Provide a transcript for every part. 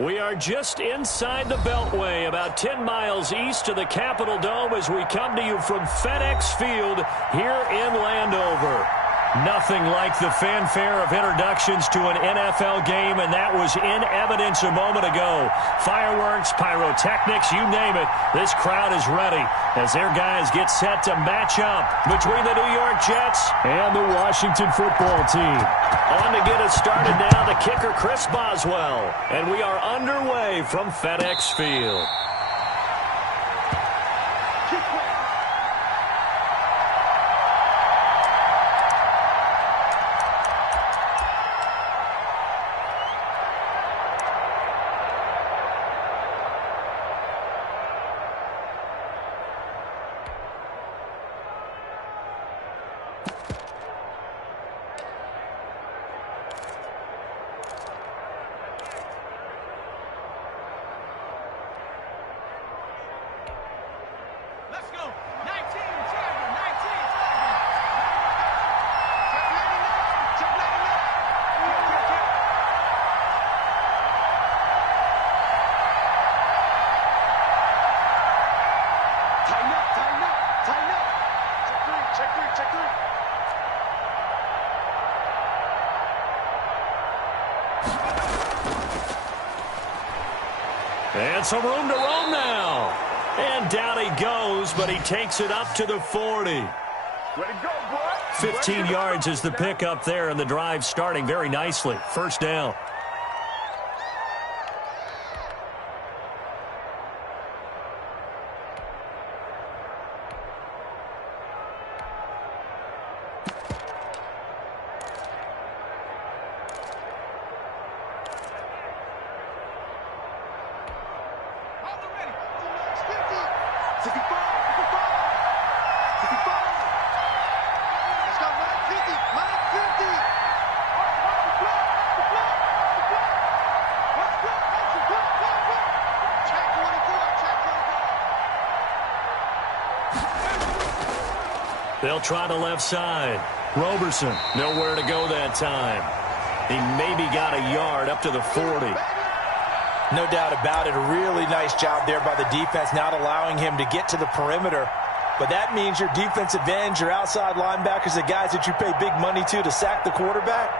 We are just inside the Beltway, about 10 miles east of the Capitol Dome as we come to you from FedEx Field here in Landover. Nothing like the fanfare of introductions to an NFL game, and that was in evidence a moment ago. Fireworks, pyrotechnics, you name it, this crowd is ready as their guys get set to match up between the New York Jets and the Washington football team. On to get us started now, the kicker Chris Boswell, and we are underway from FedEx Field. And some room to roam now. And down he goes, but he takes it up to the 40. Ready to go, boy. 15 yards is the pickup there, and the drive starting very nicely. First down. They'll try the left side. Roberson, nowhere to go that time. He maybe got a yard up to the 40. No doubt about it. A really nice job there by the defense, not allowing him to get to the perimeter. But that means your defensive ends, your outside linebackers, the guys that you pay big money to sack the quarterback,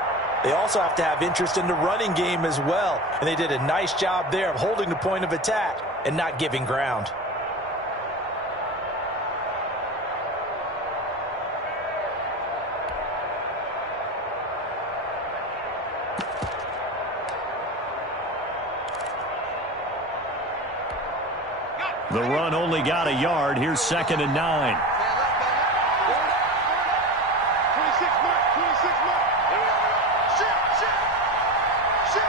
they also have to have interest in the running game as well. And they did a nice job there of holding the point of attack and not giving ground. The run only got a yard. Here's 2nd and 9. 26 mark, 26 mark. Here we go. Shit.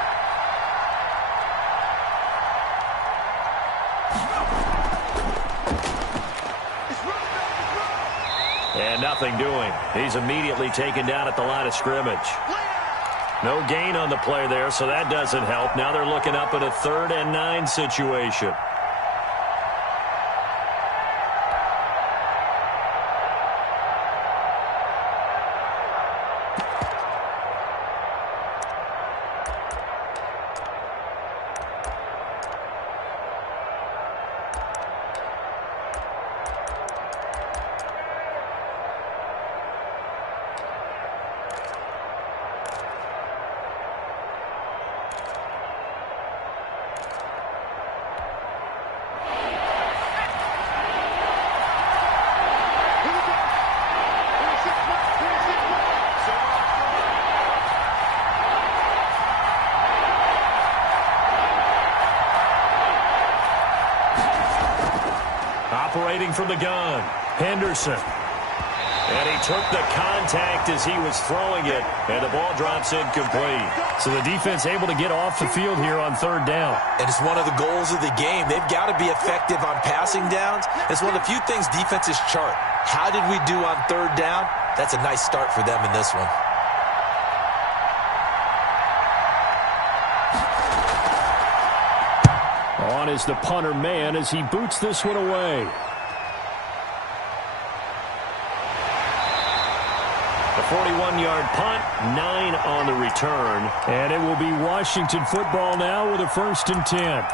And nothing doing. He's immediately taken down at the line of scrimmage. No gain on the play there, so that doesn't help. Now they're looking up at a 3rd and 9 situation. Operating from the gun, Henderson. And he took the contact as he was throwing it, and the ball drops incomplete. So the defense able to get off the field here on 3rd down. And it's one of the goals of the game. They've got to be effective on passing downs. It's one of the few things defenses chart. How did we do on 3rd down? That's a nice start for them in this one. On is the punter man as he boots this one away. The 41-yard punt, 9 on the return. And it will be Washington football now with a 1st and 10.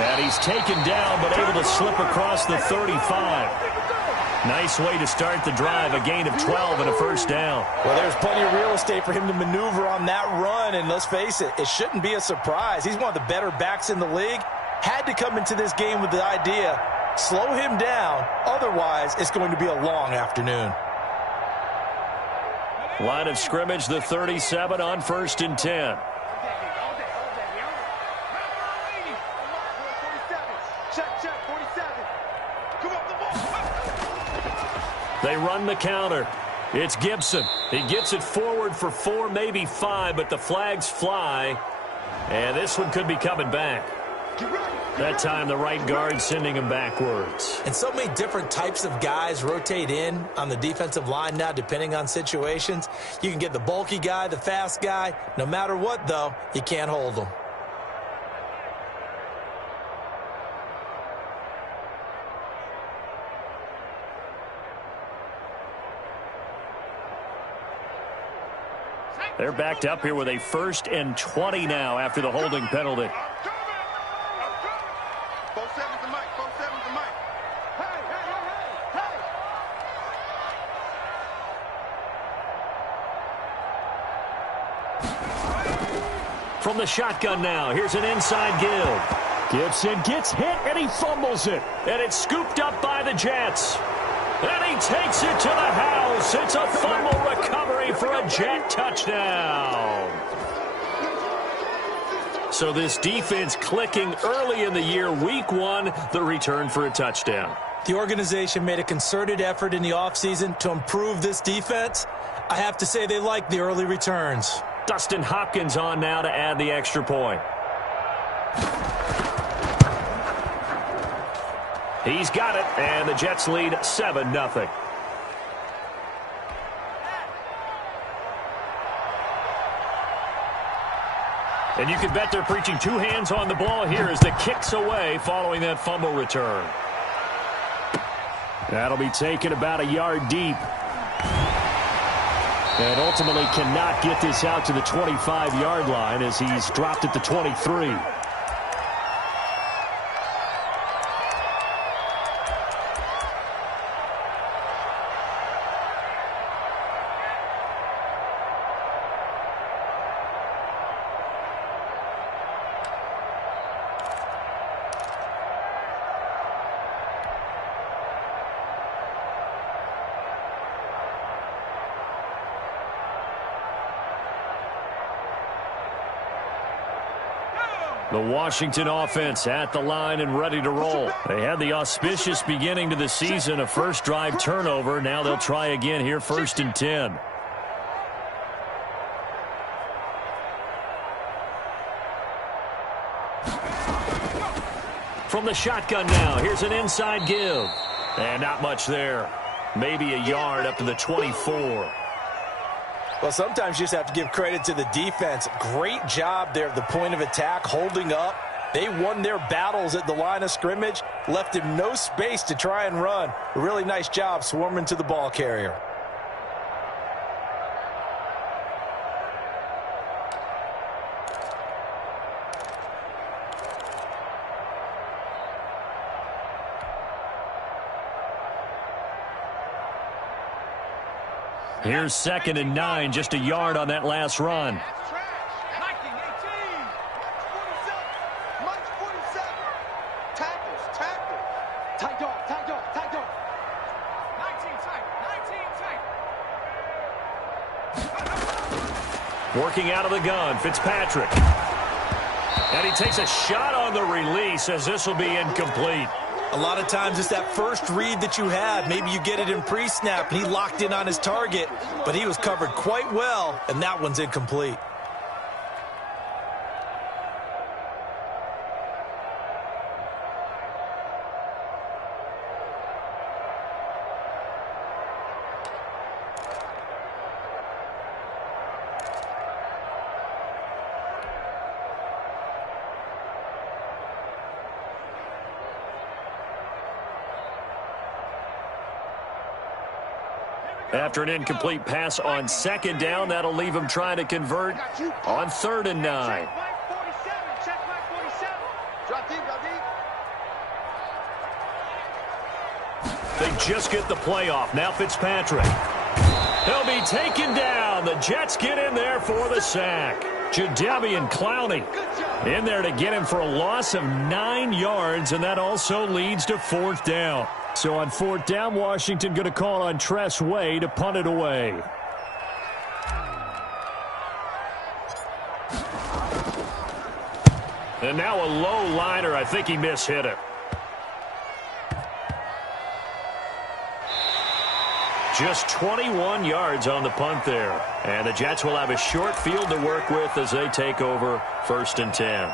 And he's taken down, but able to slip across the 35. Nice way to start the drive, a gain of 12 and a 1st down. Well, there's plenty of real estate for him to maneuver on that run, and let's face it, it shouldn't be a surprise. He's one of the better backs in the league. Had to come into this game with the idea, slow him down, otherwise it's going to be a long afternoon. Line of scrimmage, the 37 on 1st and 10. They run the counter. It's Gibson. He gets it forward for 4, maybe 5, but the flags fly. And this one could be coming back. That time the right guard sending him backwards. And so many different types of guys rotate in on the defensive line now depending on situations. You can get the bulky guy, the fast guy. No matter what, though, you can't hold them. They're backed up here with a 1st and 20 now after the holding penalty. From the shotgun now, here's an inside give. Gibson gets hit and he fumbles it. And it's scooped up by the Jets. And he takes it to the house. It's a fumble recovery for a Jet touchdown. So this defense clicking early in the year. Week 1, the return for a touchdown. The organization made a concerted effort in the offseason to improve this defense. I have to say they like the early returns. Dustin Hopkins on now to add the extra point. He's got it, and the Jets lead 7-0. And you can bet they're preaching 2 hands on the ball here as the kick's away following that fumble return. That'll be taken about a yard deep. And ultimately cannot get this out to the 25-yard line as he's dropped at the 23. The Washington offense at the line and ready to roll. They had the auspicious beginning to the season, a first drive turnover. Now they'll try again here, 1st and 10. From the shotgun now, here's an inside give. And not much there. Maybe a yard up to the 24. Well, sometimes you just have to give credit to the defense. Great job there at the point of attack, holding up. They won their battles at the line of scrimmage, left him no space to try and run. A really nice job swarming to the ball carrier. Here's 2nd and 9, just a yard on that last run. Working out of the gun, Fitzpatrick. And he takes a shot on the release as this will be incomplete. A lot of times it's that first read that you have. Maybe you get it in pre-snap, and he locked in on his target, but he was covered quite well, and that one's incomplete. After an incomplete pass on second down, that'll leave him trying to convert on 3rd and 9. They just get the play off. Now Fitzpatrick. He'll be taken down. The Jets get in there for the sack. Jadeveon Clowney in there to get him for a loss of 9 yards, and that also leads to 4th down. So on 4th down, Washington going to call on Tress Way to punt it away. And now a low liner. I think he mishit it. Just 21 yards on the punt there. And the Jets will have a short field to work with as they take over 1st and 10.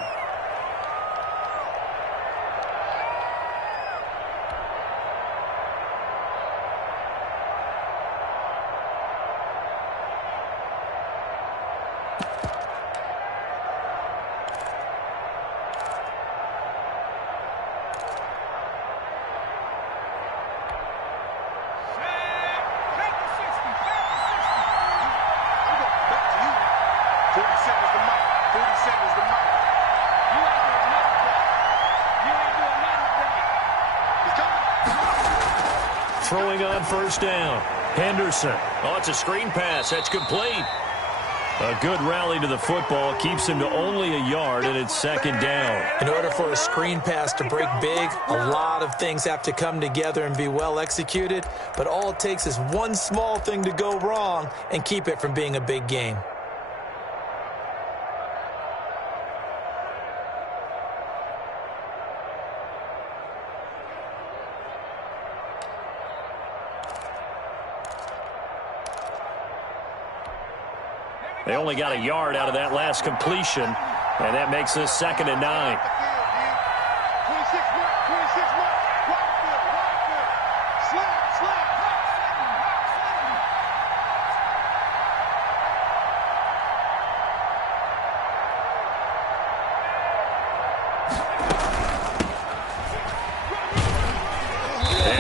Throwing on 1st down. Henderson. Oh, it's a screen pass. That's complete. A good rally to the football keeps him to only a yard, and it's 2nd down. In order for a screen pass to break big, a lot of things have to come together and be well executed, but all it takes is one small thing to go wrong and keep it from being a big game. They only got a yard out of that last completion, and that makes this 2nd and 9.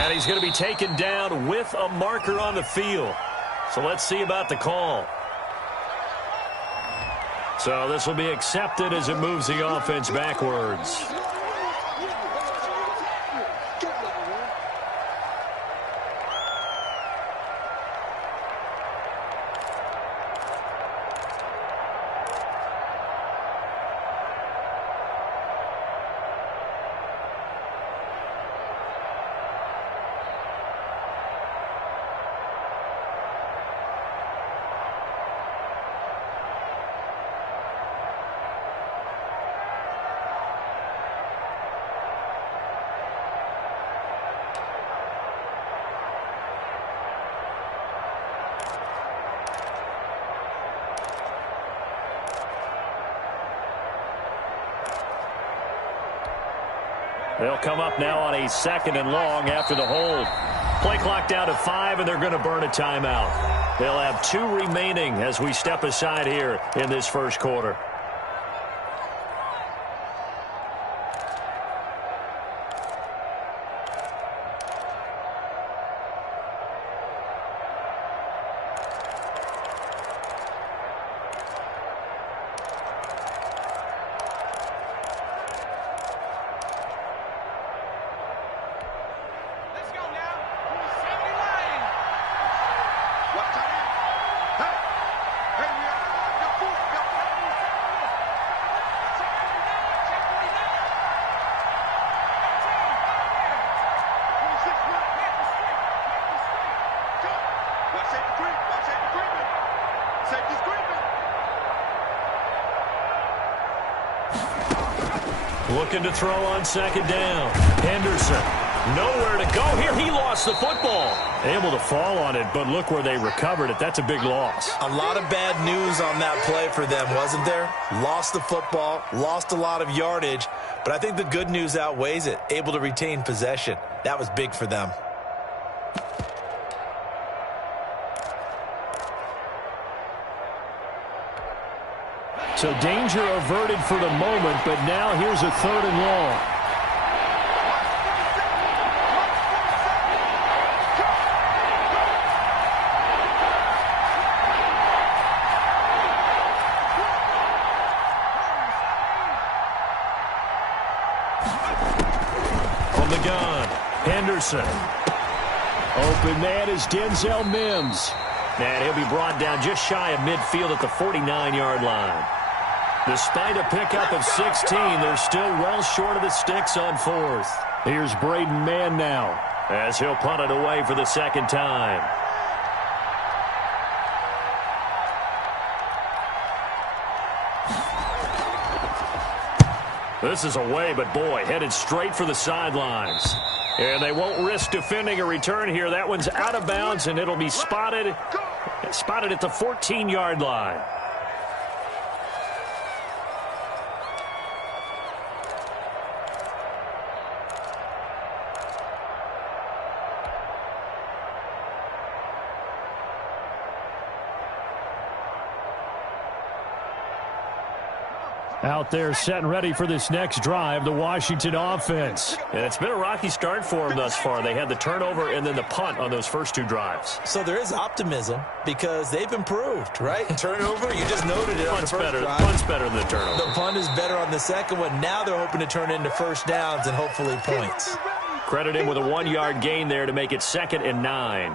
And he's going to be taken down with a marker on the field. So let's see about the call. So this will be accepted as it moves the offense backwards. They'll come up now on a 2nd and long after the hold. Play clock down to 5, and they're going to burn a timeout. They'll have 2 remaining as we step aside here in this 1st quarter. Looking to throw on second down. Henderson, nowhere to go here. He lost the football. Able to fall on it, but look where they recovered it. That's a big loss. A lot of bad news on that play for them, wasn't there? Lost the football, lost a lot of yardage, but I think the good news outweighs it. Able to retain possession. That was big for them. So danger averted for the moment, but now here's a 3rd and long. From the gun, Henderson. Open man is Denzel Mims. And he'll be brought down just shy of midfield at the 49-yard line. Despite a pickup of 16, they're still well short of the sticks on 4th. Here's Braden Mann now, as he'll punt it away for the 2nd time. This is away, but boy, headed straight for the sidelines. And they won't risk defending a return here. That one's out of bounds, and it'll be spotted at the 14-yard line. Out there set and ready for this next drive, the Washington offense. And it's been a rocky start for them thus far. They had the turnover and then the punt on those first 2 drives. So there is optimism because they've improved, right? Turnover, you just noted it on the first drive. Punt's better than the turnover. The punt is better on the second one. Now they're hoping to turn into first downs and hopefully points. Credit him with a 1-yard gain there to make it 2nd and 9.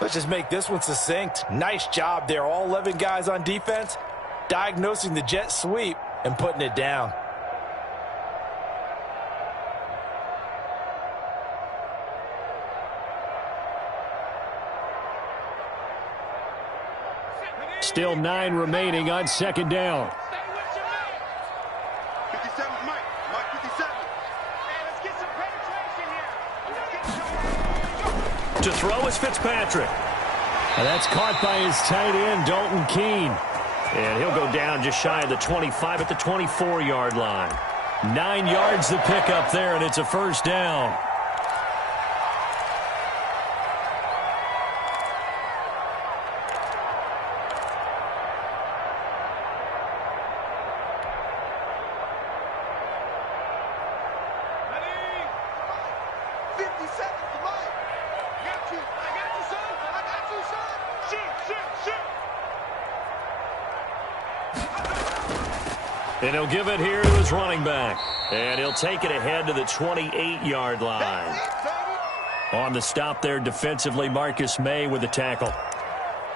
Let's just make this one succinct. Nice job there. All 11 guys on defense diagnosing the jet sweep and putting it down. Still 9 remaining on 2nd down. 57, Mike. Mike 57. Hey, let's get some penetration here. To throw is Fitzpatrick. And that's caught by his tight end, Dalton Keene. And he'll go down just shy of the 25 at the 24-yard line. 9 yards to pick up there, and it's a first down. And he'll give it here to his running back. And he'll take it ahead to the 28-yard line. On the stop there defensively, Marcus May with the tackle.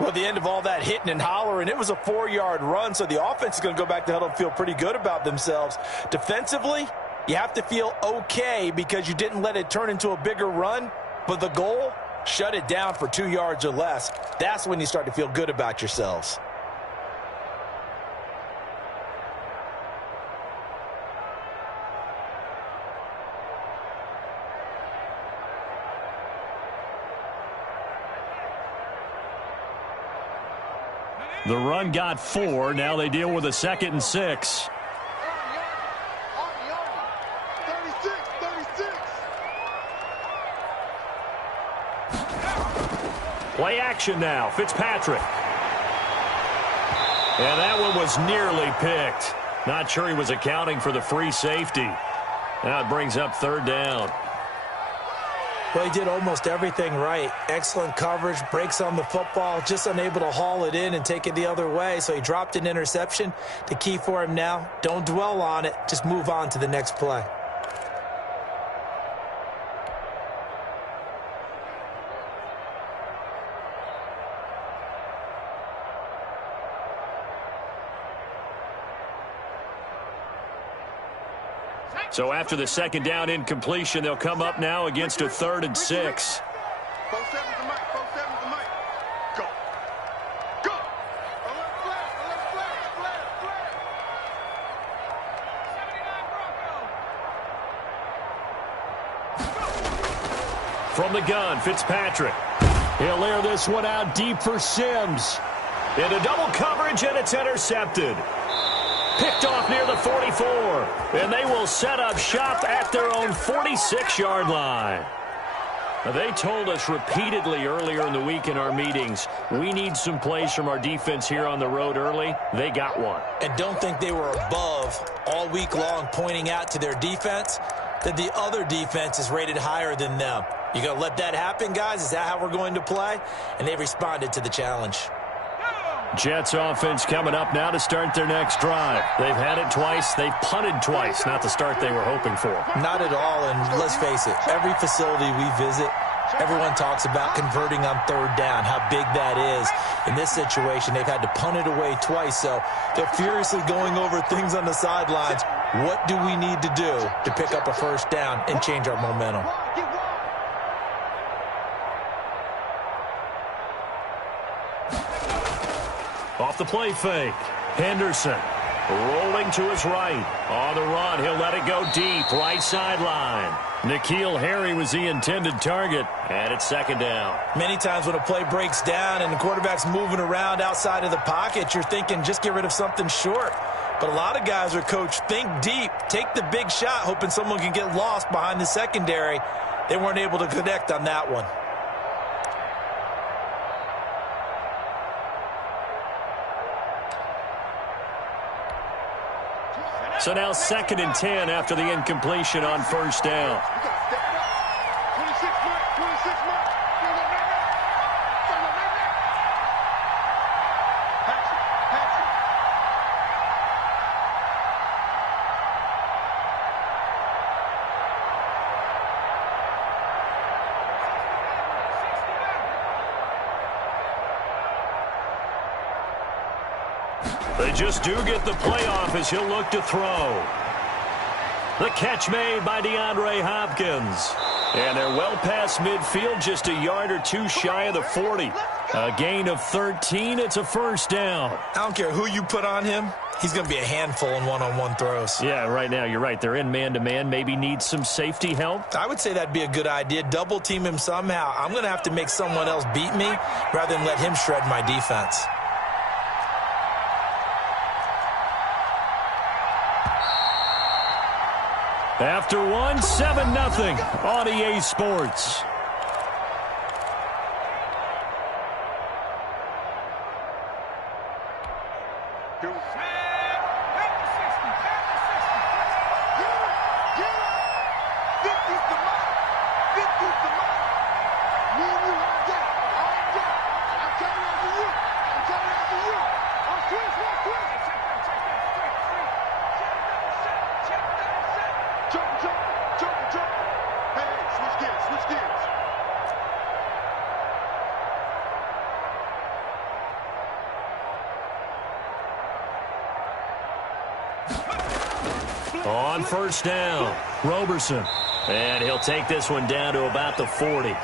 Well, the end of all that hitting and hollering, it was a 4-yard run, so the offense is going to go back to huddle and feel pretty good about themselves. Defensively, you have to feel okay because you didn't let it turn into a bigger run, but the goal, shut it down for 2 yards or less. That's when you start to feel good about yourselves. The run got 4. Now they deal with a 2nd and 6. 36. Play action now. Fitzpatrick. And that one was nearly picked. Not sure he was accounting for the free safety. Now it brings up 3rd down. Well, he did almost everything right. Excellent coverage, breaks on the football, just unable to haul it in and take it the other way. So he dropped an interception. The key for him now, don't dwell on it. Just move on to the next play. So after the 2nd down incompletion, they'll come up now against a 3rd and 6. 4-7 to Mike. 4-7 to Mike. Go. Go. Alert flag. From the gun, Fitzpatrick. He'll air this one out deep for Sims. Into double coverage, and it's intercepted. Picked off near the 44. And they will set up shop at their own 46-yard line. They told us repeatedly earlier in the week in our meetings, we need some plays from our defense here on the road early. They got one. And don't think they were above all week long pointing out to their defense that the other defense is rated higher than them. You going to let that happen, guys? Is that how we're going to play? And they responded to the challenge. Jets offense coming up now to start their next drive. They've had it twice. They've punted twice. Not the start they were hoping for. Not at all, and let's face it, every facility we visit, everyone talks about converting on third down, how big that is. In this situation, they've had to punt it away twice, so they're furiously going over things on the sidelines. What do we need to do to pick up a first down and change our momentum? Off the play fake. Henderson rolling to his right. On the run, he'll let it go deep. Right sideline. N'Keal Harry was the intended target, and it's second down. Many times when a play breaks down and the quarterback's moving around outside of the pocket, you're thinking just get rid of something short. But a lot of guys are coached, think deep, take the big shot, hoping someone can get lost behind the secondary. They weren't able to connect on that one. So now 2nd and 10 after the incompletion on first down. They just do get the playoff as he'll look to throw. The catch made by DeAndre Hopkins. And they're well past midfield, just a yard or two shy of the 40. A gain of 13. It's a first down. I don't care who you put on him. He's going to be a handful in one-on-one throws. Yeah, right now, you're right. They're in man-to-man. Maybe need some safety help. I would say that'd be a good idea. Double team him somehow. I'm going to have to make someone else beat me rather than let him shred my defense. After one, 7-0 on EA Sports. On first down, Roberson. And he'll take this one down to about the 40.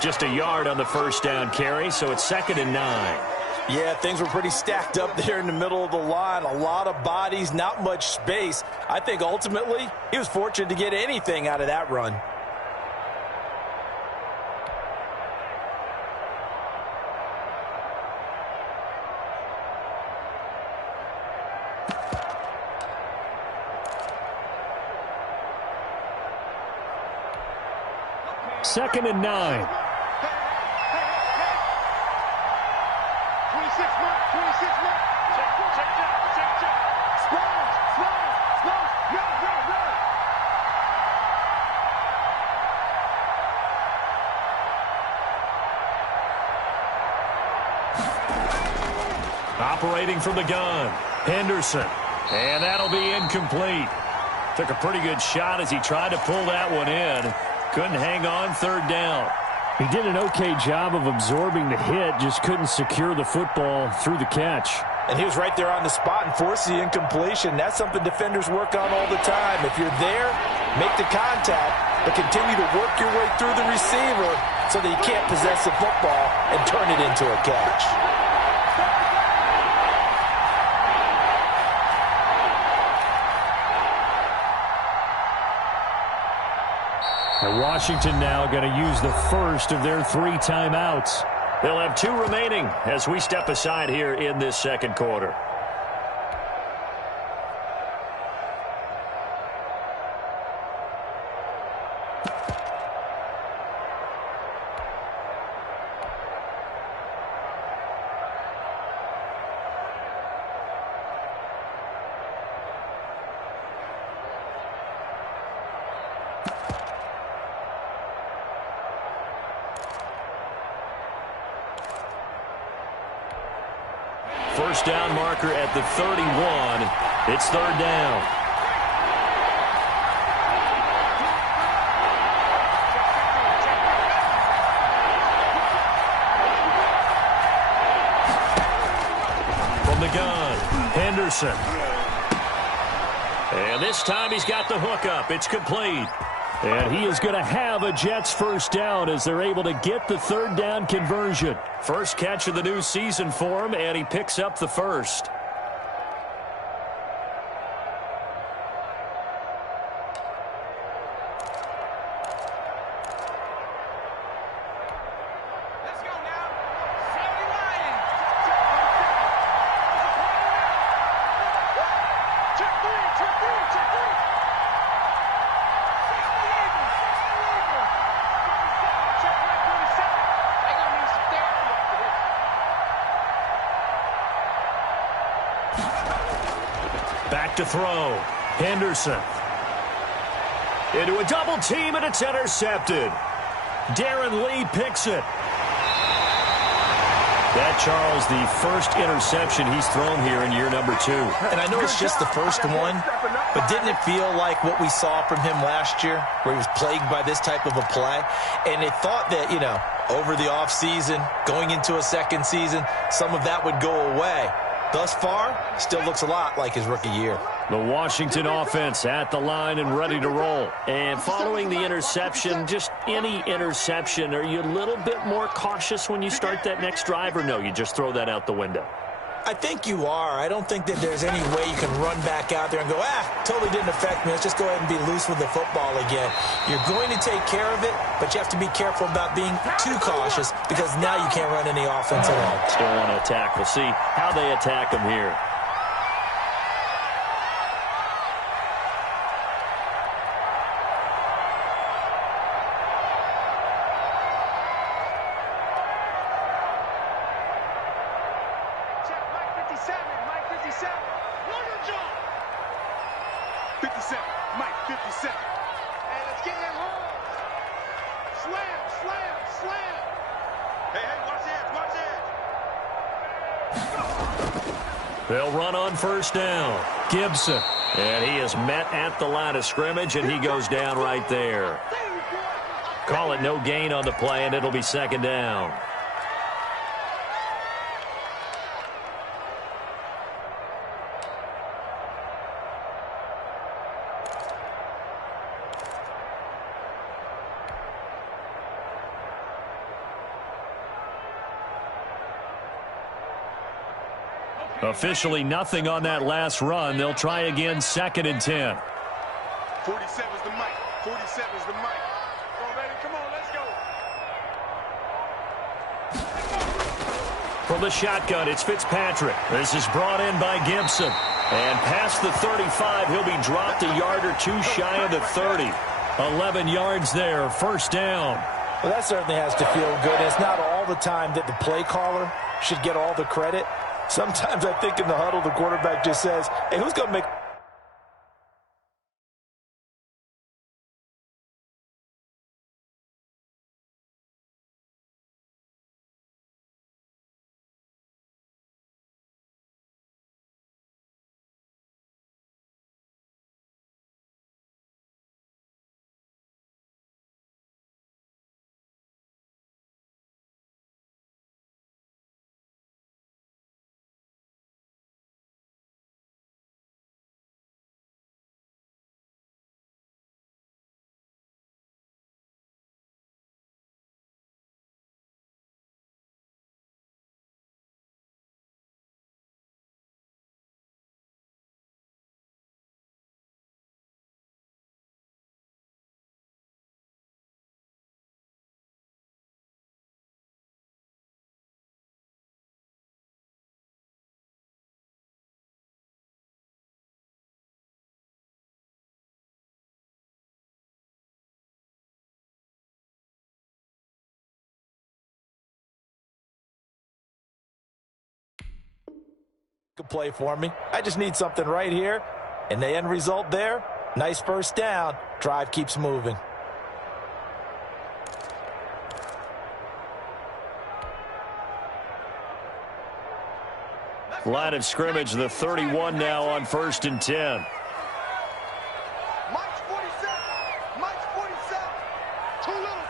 Just a yard on the first down carry, so it's 2nd and 9. Yeah, things were pretty stacked up there in the middle of the line. A lot of bodies, not much space. I think ultimately he was fortunate to get anything out of that run. Second and 9. 26 mark, 26 mark. Check. Splash. No. Operating from the gun, Henderson. And that'll be incomplete. Took a pretty good shot as he tried to pull that one in. Couldn't hang on, third down. He did an okay job of absorbing the hit, just couldn't secure the football through the catch. And he was right there on the spot and forced the incompletion. That's something defenders work on all the time. If you're there, make the contact, but continue to work your way through the receiver so that you can't possess the football and turn it into a catch. And Washington now going to use the first of their 3 timeouts. They'll have 2 remaining as we step aside here in this second quarter. First down marker at the 31. It's 3rd down. From the gun, Henderson. And this time he's got the hook up. It's complete. And he is going to have a Jets first down as they're able to get the 3rd down conversion. First catch of the new season for him, and he picks up the first. Let's go now. Saudi Lion. Check 3, check 3, check 3. Back to throw. Henderson. Into a double team, and it's intercepted. Darren Lee picks it. That, Charles, the first interception he's thrown here in year number 2. And I know it's just the first one, but didn't it feel like what we saw from him last year, where he was plagued by this type of a play? And it thought that, over the offseason, going into a second season, some of that would go away. Thus far, still looks a lot like his rookie year. The Washington offense at the line and ready to roll. And following the interception, just any interception, are you a little bit more cautious when you start that next drive, or no, you just throw that out the window? I think you are. I don't think that there's any way you can run back out there and go, totally didn't affect me. Let's just go ahead and be loose with the football again. You're going to take care of it, but you have to be careful about being too cautious because now you can't run any offense at all. Still want to attack. We'll see how they attack them here. Mike 57. Warrior jump. 57. Mike 57. Hey, let's get that home. Slam, slam, slam. Hey, watch it, watch it. They'll run on first down. Gibson. And he is met at the line of scrimmage, and he goes down right there. Call it no gain on the play, and it'll be 2nd down. Officially nothing on that last run. They'll try again, 2nd and 10. 47's the mic. 47's the mic. Come on, baby. Come on, let's go. From the shotgun, it's Fitzpatrick. This is brought in by Gibson. And past the 35, he'll be dropped a yard or 2 shy of the 30. 11 yards there, 1st down. Well, that certainly has to feel good. It's not all the time that the play caller should get all the credit. Sometimes I think in the huddle, the quarterback just says, hey, who's going to make a play for me. I just need something right here. And the end result there, nice first down. Drive keeps moving. Line of scrimmage, the 31 now on 1st and 10. Mike's 47. Mike's 47. Too little,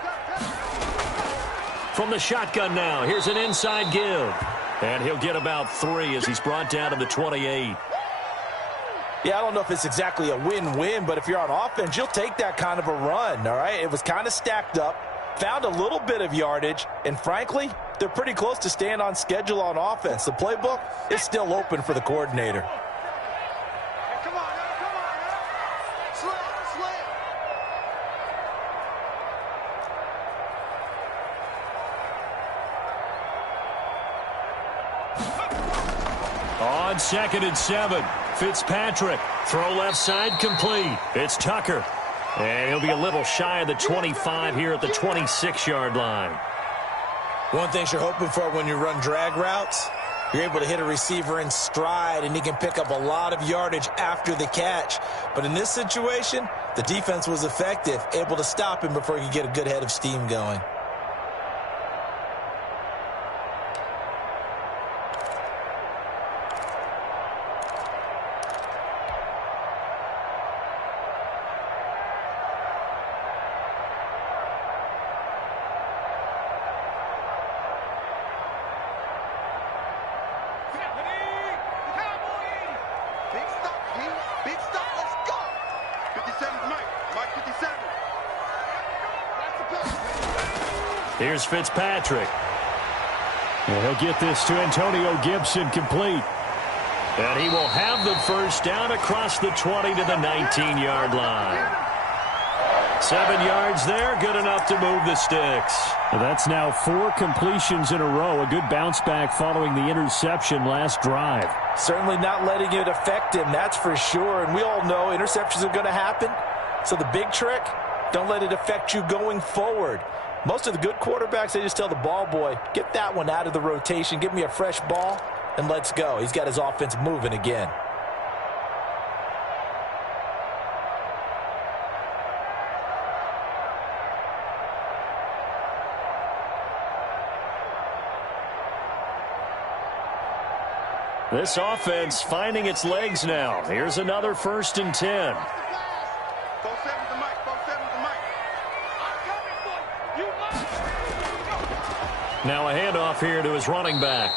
From the shotgun now, here's an inside give. And he'll get about 3 as he's brought down to the 28. Yeah, I don't know if it's exactly a win-win, but if you're on offense, you'll take that kind of a run, all right? It was kind of stacked up, found a little bit of yardage, and frankly, they're pretty close to staying on schedule on offense. The playbook is still open for the coordinator. Come on, now. Come on, now. Slam. On 2nd and 7, Fitzpatrick. Throw left side complete. It's Tucker. And he'll be a little shy of the 25 here at the 26-yard line. One thing you're hoping for when you run drag routes, you're able to hit a receiver in stride, and he can pick up a lot of yardage after the catch. But in this situation, the defense was effective, able to stop him before he could get a good head of steam going. Big stop, let's go. 57's Mike. Mike 57. Here's Fitzpatrick. And he'll get this to Antonio Gibson complete. And he will have the first down across the 20 to the 19-yard line. 7 yards there, good enough to move the sticks. Well, that's now 4 completions in a row. A good bounce back following the interception last drive. Certainly not letting it affect him, that's for sure. And we all know interceptions are going to happen. So the big trick, don't let it affect you going forward. Most of the good quarterbacks, they just tell the ball boy, get that one out of the rotation, give me a fresh ball, and let's go. He's got his offense moving again. This offense finding its legs now. Here's another 1st and 10. 47's the Mike. 47's the Mike. Now a handoff here to his running back.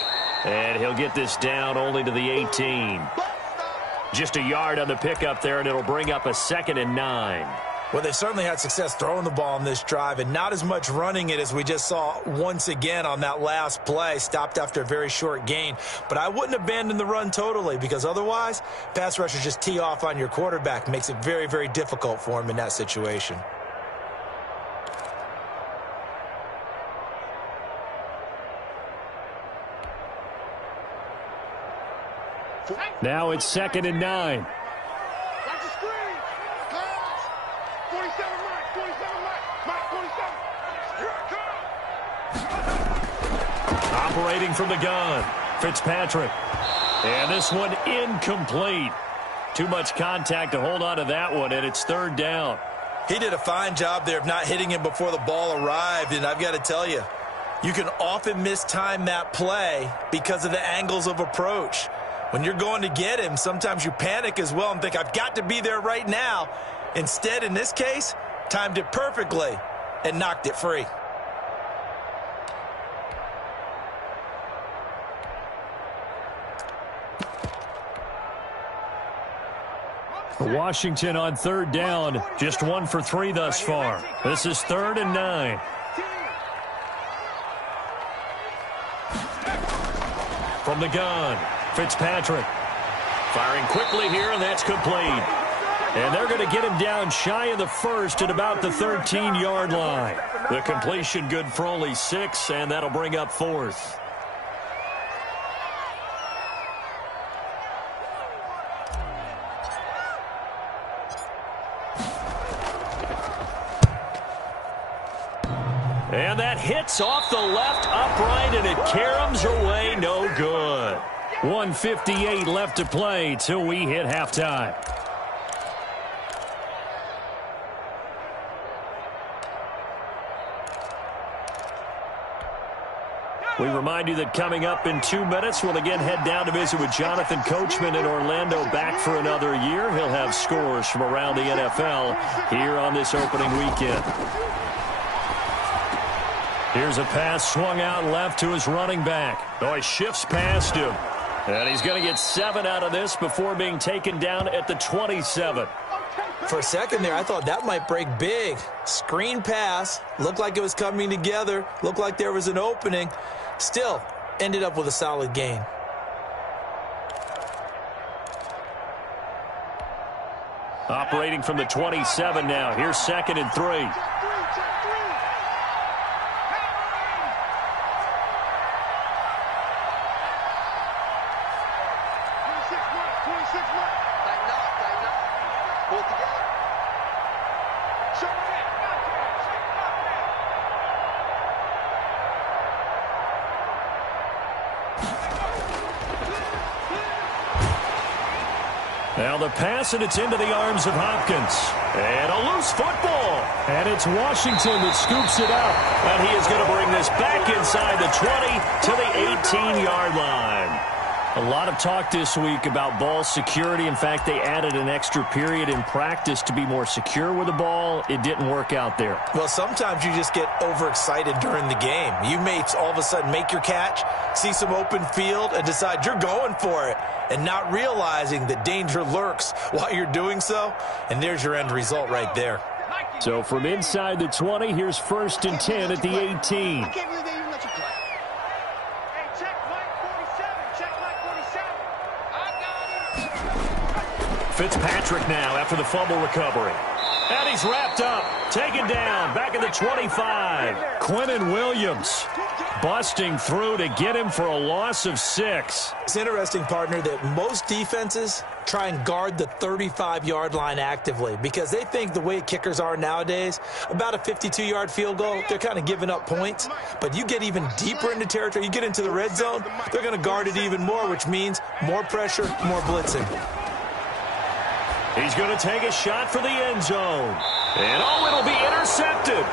And he'll get this down only to the 18. Just a yard on the pickup there, and it'll bring up a 2nd and 9. Well, they certainly had success throwing the ball on this drive, and not as much running it as we just saw once again on that last play. Stopped after a very short gain. But I wouldn't abandon the run totally, because otherwise, pass rushers just tee off on your quarterback. Makes it very, very difficult for him in that situation. Now it's 2nd and 9. Watch the screen. Pass. 47 Mike. 47 Mike. Mike 47. Here it comes. Operating from the gun, Fitzpatrick. And this one incomplete. Too much contact to hold on to that one, and it's 3rd down. He did a fine job there of not hitting him before the ball arrived, and I've got to tell you, you can often mistime that play because of the angles of approach. When you're going to get him, sometimes you panic as well and think, I've got to be there right now. Instead, in this case, timed it perfectly and knocked it free. Washington on 3rd down. Just 1 for 3 thus far. This is 3rd and 9. From the gun, Fitzpatrick. Firing quickly here, and that's complete. And they're going to get him down shy of the 1st at about the 13-yard line. The completion good for only 6, and that'll bring up 4th. And that hits off the left upright, and it caroms away no good. 1:58 left to play till we hit halftime. We remind you that coming up in 2 minutes, we'll again head down to visit with Jonathan Coachman in Orlando, back for another year. He'll have scores from around the NFL here on this opening weekend. Here's a pass swung out left to his running back. Oh, he shifts past him. And he's going to get 7 out of this before being taken down at the 27. For a second there, I thought that might break big. Screen pass. Looked like it was coming together. Looked like there was an opening. Still, ended up with a solid gain. Operating from the 27 now. Here's 2nd and 3. Now the pass, and it's into the arms of Hopkins. And a loose football. And it's Washington that scoops it up. And he is going to bring this back inside the 20 to the 18-yard line. A lot of talk this week about ball security. In fact, they added an extra period in practice to be more secure with the ball. It didn't work out there. Well, sometimes you just get overexcited during the game. You may all of a sudden make your catch, see some open field, and decide you're going for it, and not realizing that danger lurks while you're doing so. And there's your end result right there. So from inside the 20, here's 1st and 10 at the 18. Fitzpatrick now after the fumble recovery. And he's wrapped up, taken down, back at the 25. Quinnen Williams busting through to get him for a loss of 6. It's interesting, partner, that most defenses try and guard the 35-yard line actively because they think the way kickers are nowadays, about a 52-yard field goal, they're kind of giving up points. But you get even deeper into territory, you get into the red zone, they're going to guard it even more, which means more pressure, more blitzing. He's going to take a shot for the end zone. And, oh, it'll be intercepted.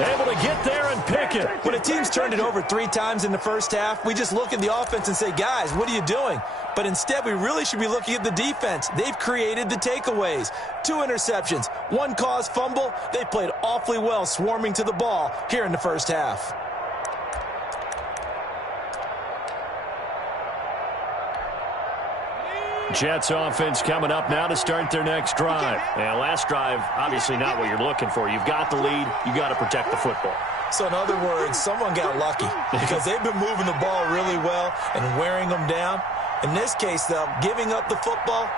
Able to get there and pick it. When a team's turned it over 3 times in the first half, we just look at the offense and say, guys, what are you doing? But instead, we really should be looking at the defense. They've created the takeaways. 2 interceptions, 1 caused fumble. They played awfully well swarming to the ball here in the first half. Jets offense coming up now to start their next drive. And last drive, obviously not what you're looking for. You've got the lead. You got to protect the football. So in other words, someone got lucky because they've been moving the ball really well and wearing them down. In this case, though, giving up the football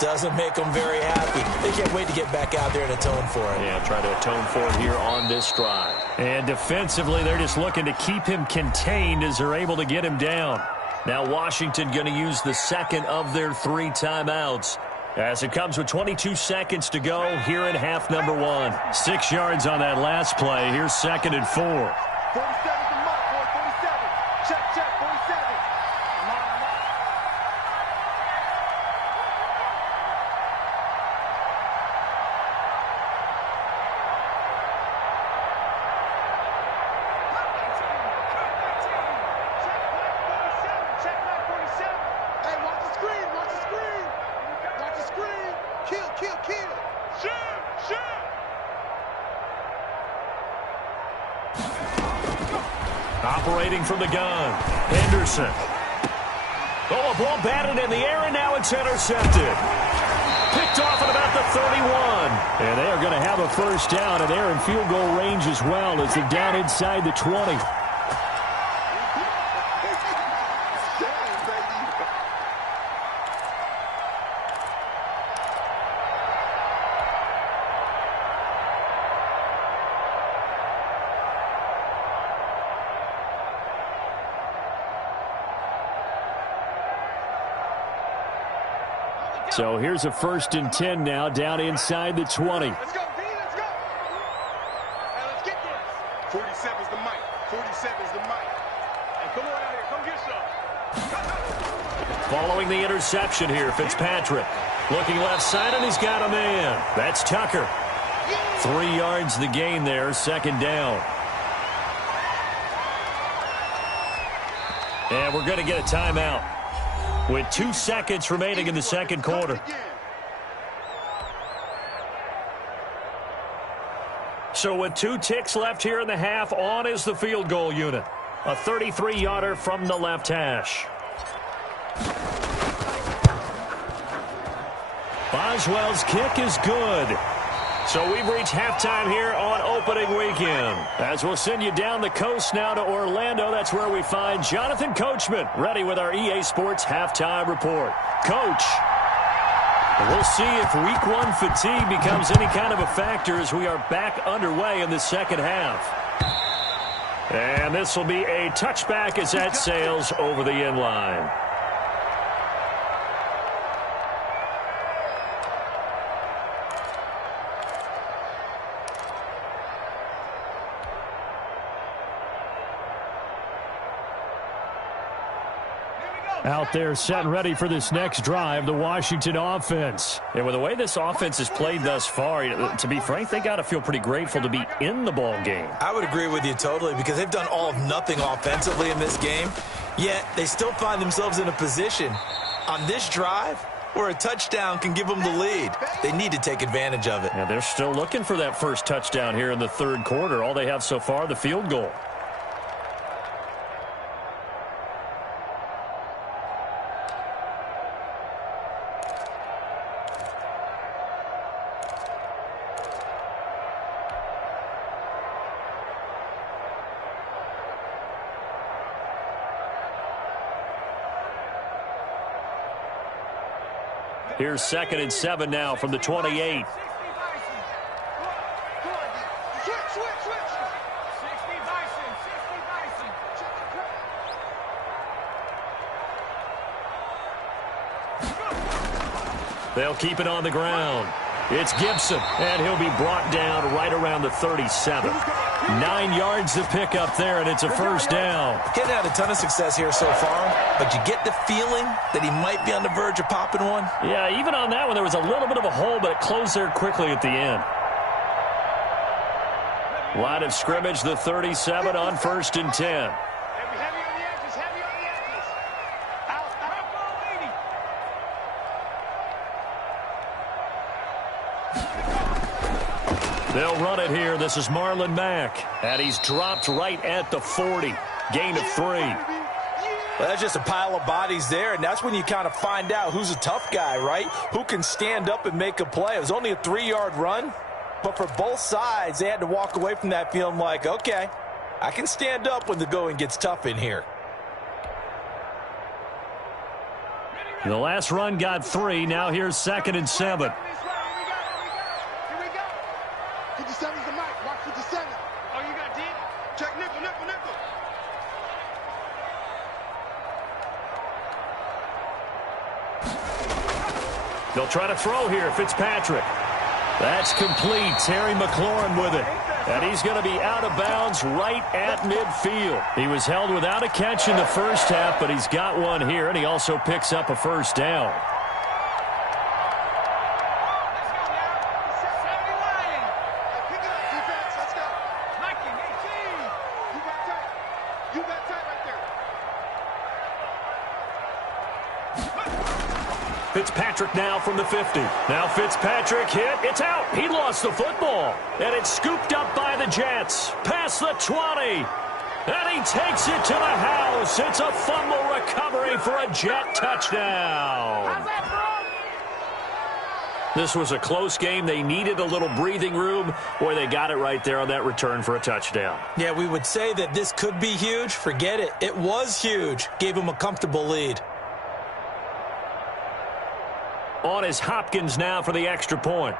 doesn't make them very happy. They can't wait to get back out there and atone for it. Yeah, try to atone for it here on this drive. And defensively, they're just looking to keep him contained as they're able to get him down. Now Washington going to use the 2nd of their 3 timeouts as it comes with 22 seconds to go here in half number 1. 6 yards on that last play. Here's 2nd and 4. 47's the mark, boy. 47. Check, 47. Come on. Operating from the gun, Henderson. Oh, a ball batted in the air, and now it's intercepted. Picked off at about the 31. And they are going to have a first down, and they're in field goal range as well as they're down inside the 20. So here's a 1st and 10 now down inside the 20. Let's go, D, let's go. Hey, let's get this. 47's the mic. 47's the mic. Hey, come on out here. Come get some. Following the interception here, Fitzpatrick. Looking left side, and he's got a man. That's Tucker. 3 yards the gain there, second down. And we're going to get a timeout with 2 seconds remaining in the second quarter. So with 2 ticks left here in the half, on is the field goal unit. A 33-yarder from the left hash. Boswell's kick is good. So we've reached halftime here on opening weekend. As we'll send you down the coast now to Orlando, that's where we find Jonathan Coachman, ready with our EA Sports halftime report. Coach, we'll see if week 1 fatigue becomes any kind of a factor as we are back underway in the second half. And this will be a touchback as that sails over the end line. Out there set and ready for this next drive, the Washington offense. And with the way this offense has played thus far, to be frank, they got to feel pretty grateful to be in the ball game. I would agree with you totally because they've done all of nothing offensively in this game, yet they still find themselves in a position on this drive where a touchdown can give them the lead. They need to take advantage of it. And they're still looking for that first touchdown here in the third quarter. All they have so far, the field goal. Here's 2nd and 7 now from the 28. They'll keep it on the ground. It's Gibson, and he'll be brought down right around the 37. 9 yards to pick up there, and it's a first down. Getting had a ton of success here so far, but you get the feeling that he might be on the verge of popping one. Yeah, even on that one, there was a little bit of a hole, but it closed there quickly at the end. Line of scrimmage, the 37 on 1st and 10. They'll run it here. This is Marlon Mack. And he's dropped right at the 40. Gain of 3. Well, that's just a pile of bodies there, and that's when you kind of find out who's a tough guy, right? Who can stand up and make a play. It was only a 3-yard run, but for both sides, they had to walk away from that feeling like, okay, I can stand up when the going gets tough in here. The last run got 3. Now here's 2nd and 7. They'll try to throw here, Fitzpatrick. That's complete. Terry McLaurin with it. And he's going to be out of bounds right at midfield. He was held without a catch in the first half, but he's got one here, and he also picks up a first down. Fitzpatrick now from the 50. Now Fitzpatrick hit. It's out. He lost the football. And it's scooped up by the Jets. Past the 20. And he takes it to the house. It's a fumble recovery for a Jet touchdown. This was a close game. They needed a little breathing room. Boy, they got it right there on that return for a touchdown. Yeah, we would say that this could be huge. Forget it. It was huge. Gave him a comfortable lead. On is Hopkins now for the extra point.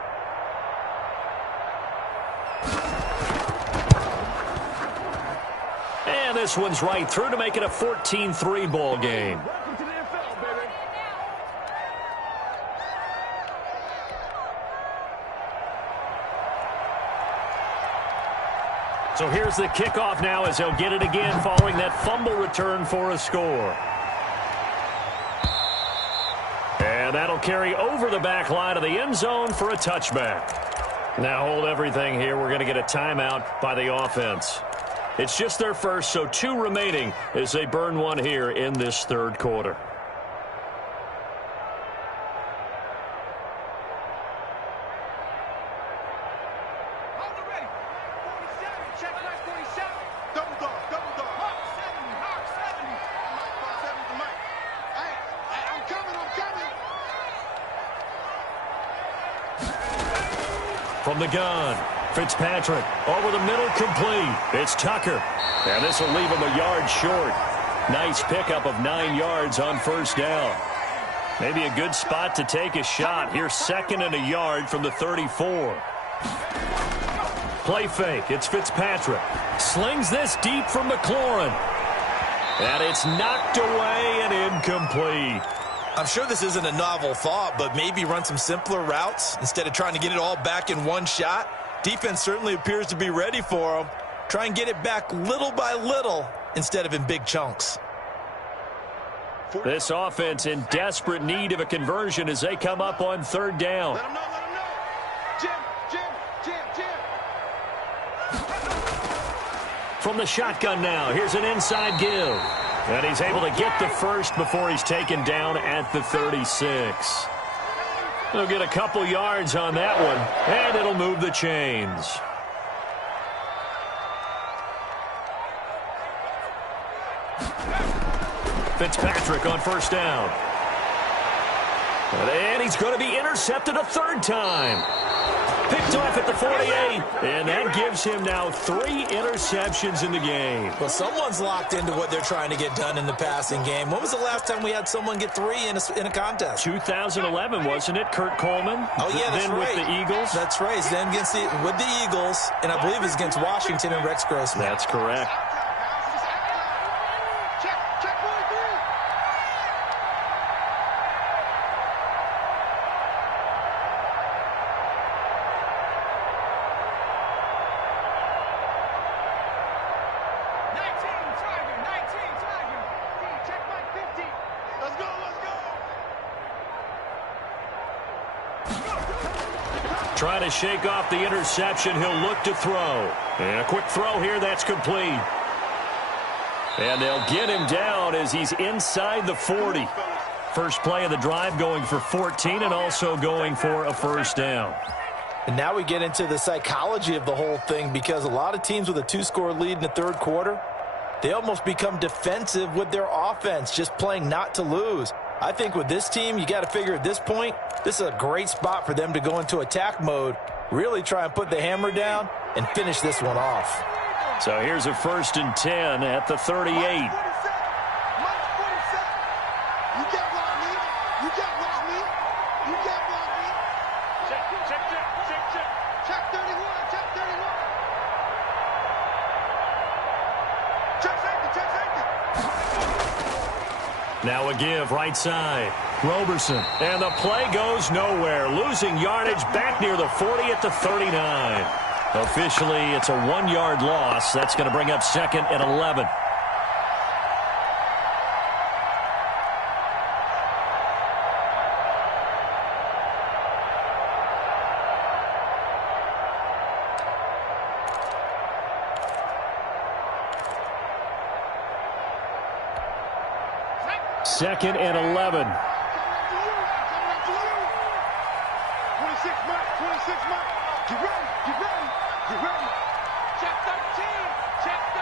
And this one's right through to make it a 14-3 ball game. So here's the kickoff now as they'll get it again following that fumble return for a score. And that'll carry over the back line of the end zone for a touchback. Now hold everything here. We're going to get a timeout by the offense. It's just their first, so 2 remaining as they burn one here in this third quarter. From the gun, Fitzpatrick over the middle, complete. It's Tucker, and this will leave him a yard short. Nice pickup of 9 yards on first down. Maybe a good spot to take a shot. Here's 2nd and a yard from the 34. Play fake. It's Fitzpatrick. Slings this deep from McLaurin. And it's knocked away and incomplete. I'm sure this isn't a novel thought, but maybe run some simpler routes instead of trying to get it all back in one shot. Defense certainly appears to be ready for him. Try and get it back little by little instead of in big chunks. This offense in desperate need of a conversion as they come up on 3rd down. Let him know, let him know. Jim. From the shotgun now, here's an inside give. And he's able to get the first before he's taken down at the 36. He'll get a couple yards on that one, and it'll move the chains. Fitzpatrick on first down. And he's going to be intercepted a 3rd time. Picked off at the 48, and that gives him now 3 interceptions in the game. Well, someone's locked into what they're trying to get done in the passing game. When was the last time we had someone get 3 in a contest? 2011, wasn't it? Kurt Coleman? Oh, yeah, that's then right. With the Eagles? That's right. Then with the Eagles, and I believe it's against Washington and Rex Grossman. That's correct. Check 43. Trying to shake off the interception. He'll look to throw. And a quick throw here. That's complete. And they'll get him down as he's inside the 40. First play of the drive going for 14 and also going for a first down. And now we get into the psychology of the whole thing, because a lot of teams with a 2-score lead in the 3rd quarter, they almost become defensive with their offense, just playing not to lose. I think with this team, you got to figure at this point, this is a great spot for them to go into attack mode, really try and put the hammer down and finish this one off. So here's a 1st and 10 at the 38. Now a give right side. Roberson. And the play goes nowhere. Losing yardage back near the 40 at the 39. Officially, it's a 1-yard loss. That's going to bring up 2nd and 11. Second and 11. 26 Mike. Get ready. Check 13. Check 13.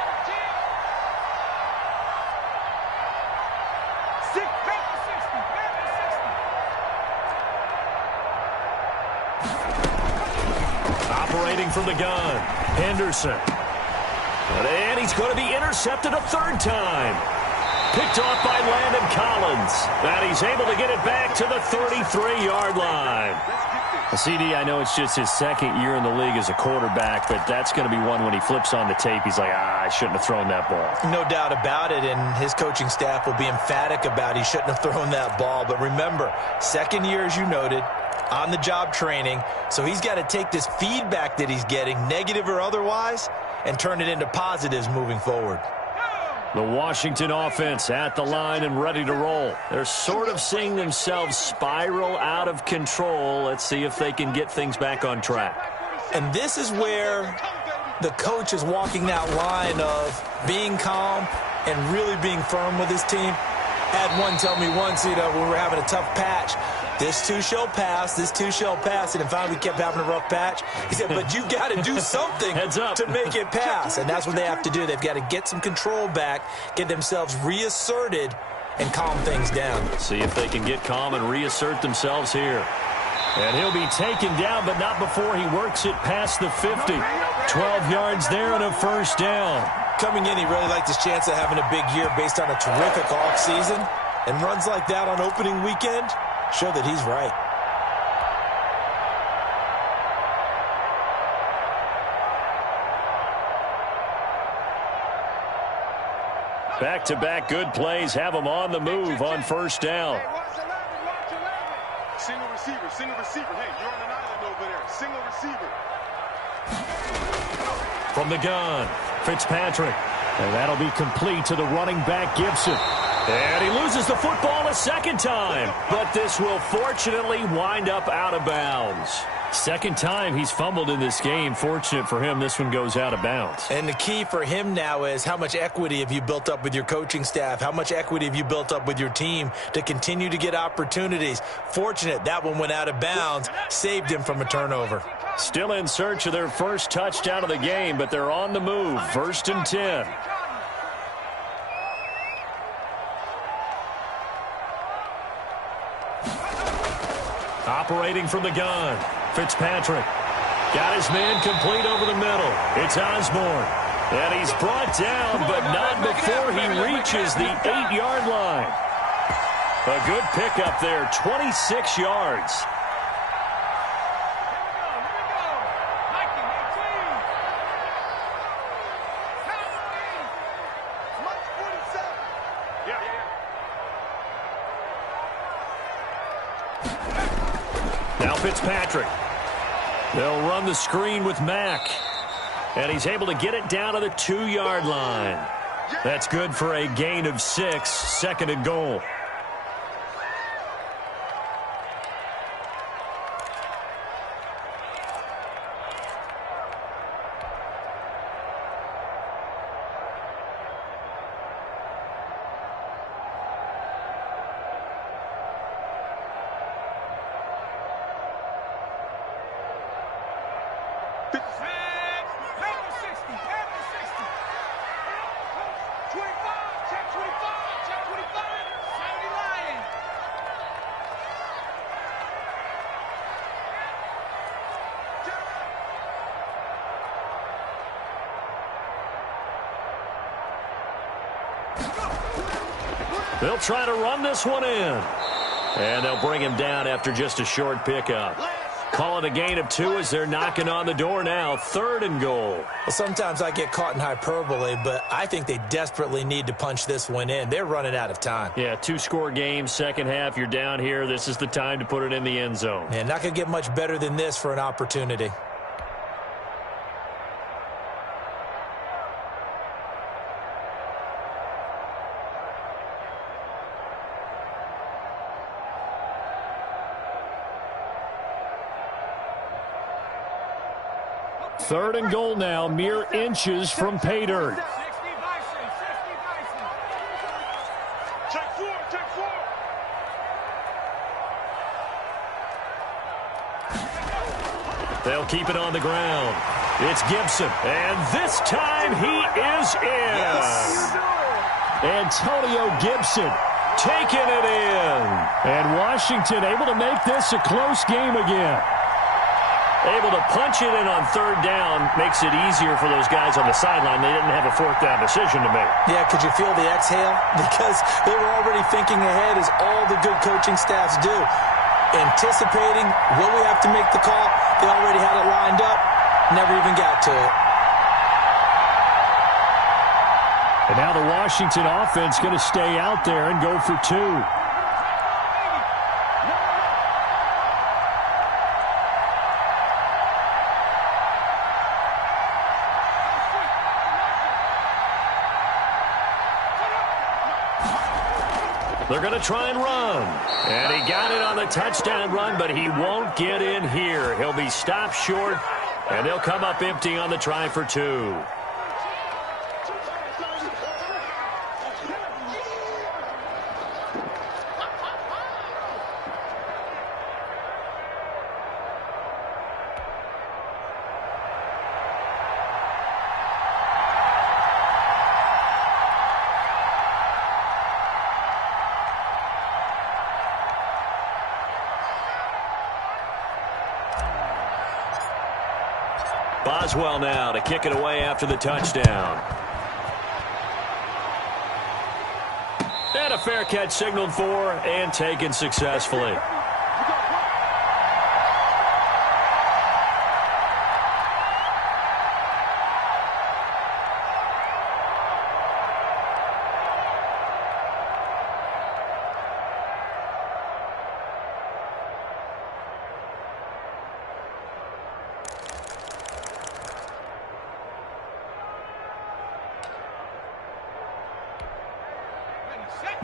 60. Operating from the gun. Henderson. And he's going to be intercepted a 3rd time. Picked off by Landon Collins. And he's able to get it back to the 33-yard line. CD, I know it's just his 2nd year in the league as a quarterback, but that's going to be one when he flips on the tape, he's like, I shouldn't have thrown that ball. No doubt about it, and his coaching staff will be emphatic about he shouldn't have thrown that ball. But remember, 2nd year, as you noted, on-the-job training, so he's got to take this feedback that he's getting, negative or otherwise, and turn it into positives moving forward. The Washington offense at the line and ready to roll. They're sort of seeing themselves spiral out of control. Let's see if they can get things back on track. And this is where the coach is walking that line of being calm and really being firm with his team. Had one tell me once, when we were having a tough patch, this too shall pass, this too shall pass. And finally we kept having a rough patch. He said, but you got to do something to make it pass. And that's what they have to do. They've got to get some control back, get themselves reasserted, and calm things down. See if they can get calm and reassert themselves here. And he'll be taken down, but not before he works it past the 50. 12 yards there and a first down. Coming in, he really liked his chance of having a big year based on a terrific offseason. And runs like that on opening weekend show that he's right. Back-to-back good plays have him on the move on first down. Hey, watch 11, watch 11. Single receiver, single receiver. Hey, you're on an island over there. Single receiver. From the gun, Fitzpatrick. And that'll be complete to the running back, Gibson. And he loses the football a second time. But this will fortunately wind up out of bounds. Second time he's fumbled in this game. Fortunate for him, this one goes out of bounds. And the key for him now is how much equity have you built up with your coaching staff? How much equity have you built up with your team to continue to get opportunities? Fortunate that one went out of bounds, saved him from a turnover. Still in search of their first touchdown of the game, but they're on the move. First and 10. Operating from the gun, Fitzpatrick. Got his man complete over the middle. It's Osborne. And he's brought down, but not before he reaches the 8-yard line. A good pickup there, 26 yards. Now Fitzpatrick. They'll run the screen with Mack. And he's able to get it down to the 2-yard line. That's good for a gain of 6, second and goal. They'll try to run this one in. And they'll bring him down after just a short pickup. Call it a gain of 2 as they're knocking on the door now. Third and goal. Well, sometimes I get caught in hyperbole, but I think they desperately need to punch this one in. They're running out of time. Yeah, 2-score game, second half. You're down here. This is the time to put it in the end zone. And not going to get much better than this for an opportunity. Third and goal now, mere inches from pay dirt. Check 4, check 4. They'll keep it on the ground. It's Gibson, and this time he is in. Yes. Antonio Gibson taking it in. And Washington able to make this a close game again. Able to punch it in on third down makes it easier for those guys on the sideline. They didn't have a fourth down decision to make. Yeah, could you feel the exhale? Because they were already thinking ahead, as all the good coaching staffs do. Anticipating, will we have to make the call? They already had it lined up, never even got to it. And now the Washington offense going to stay out there and go for 2. They're going to try and run. And he got it on the touchdown run, but he won't get in here. He'll be stopped short, and they'll come up empty on the try for 2. Boswell now to kick it away after the touchdown. And a fair catch signaled for and taken successfully.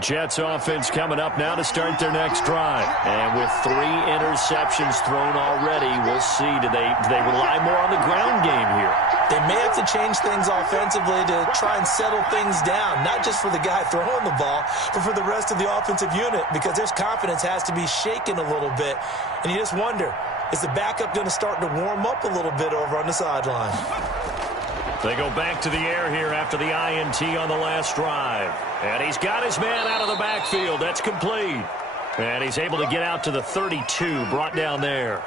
Jets offense coming up now to start their next drive. And with 3 interceptions thrown already, we'll see. Do they rely more on the ground game here? They may have to change things offensively to try and settle things down, not just for the guy throwing the ball, but for the rest of the offensive unit, because their confidence has to be shaken a little bit. And you just wonder, is the backup going to start to warm up a little bit over on the sideline? They go back to the air here after the INT on the last drive. And he's got his man out of the backfield. That's complete. And he's able to get out to the 32, brought down there.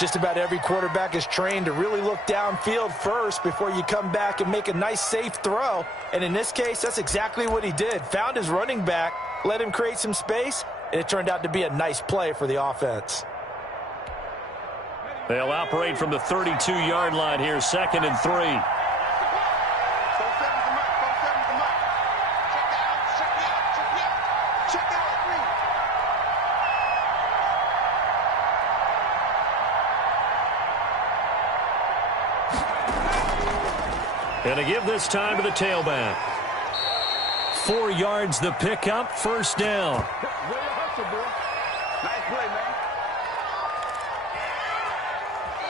Just about every quarterback is trained to really look downfield first before you come back and make a nice, safe throw. And in this case, that's exactly what he did. Found his running back, let him create some space, and it turned out to be a nice play for the offense. They'll operate from the 32-yard line here, 2nd and 3. And to give this time to the tailback. 4 yards the pickup, 1st down.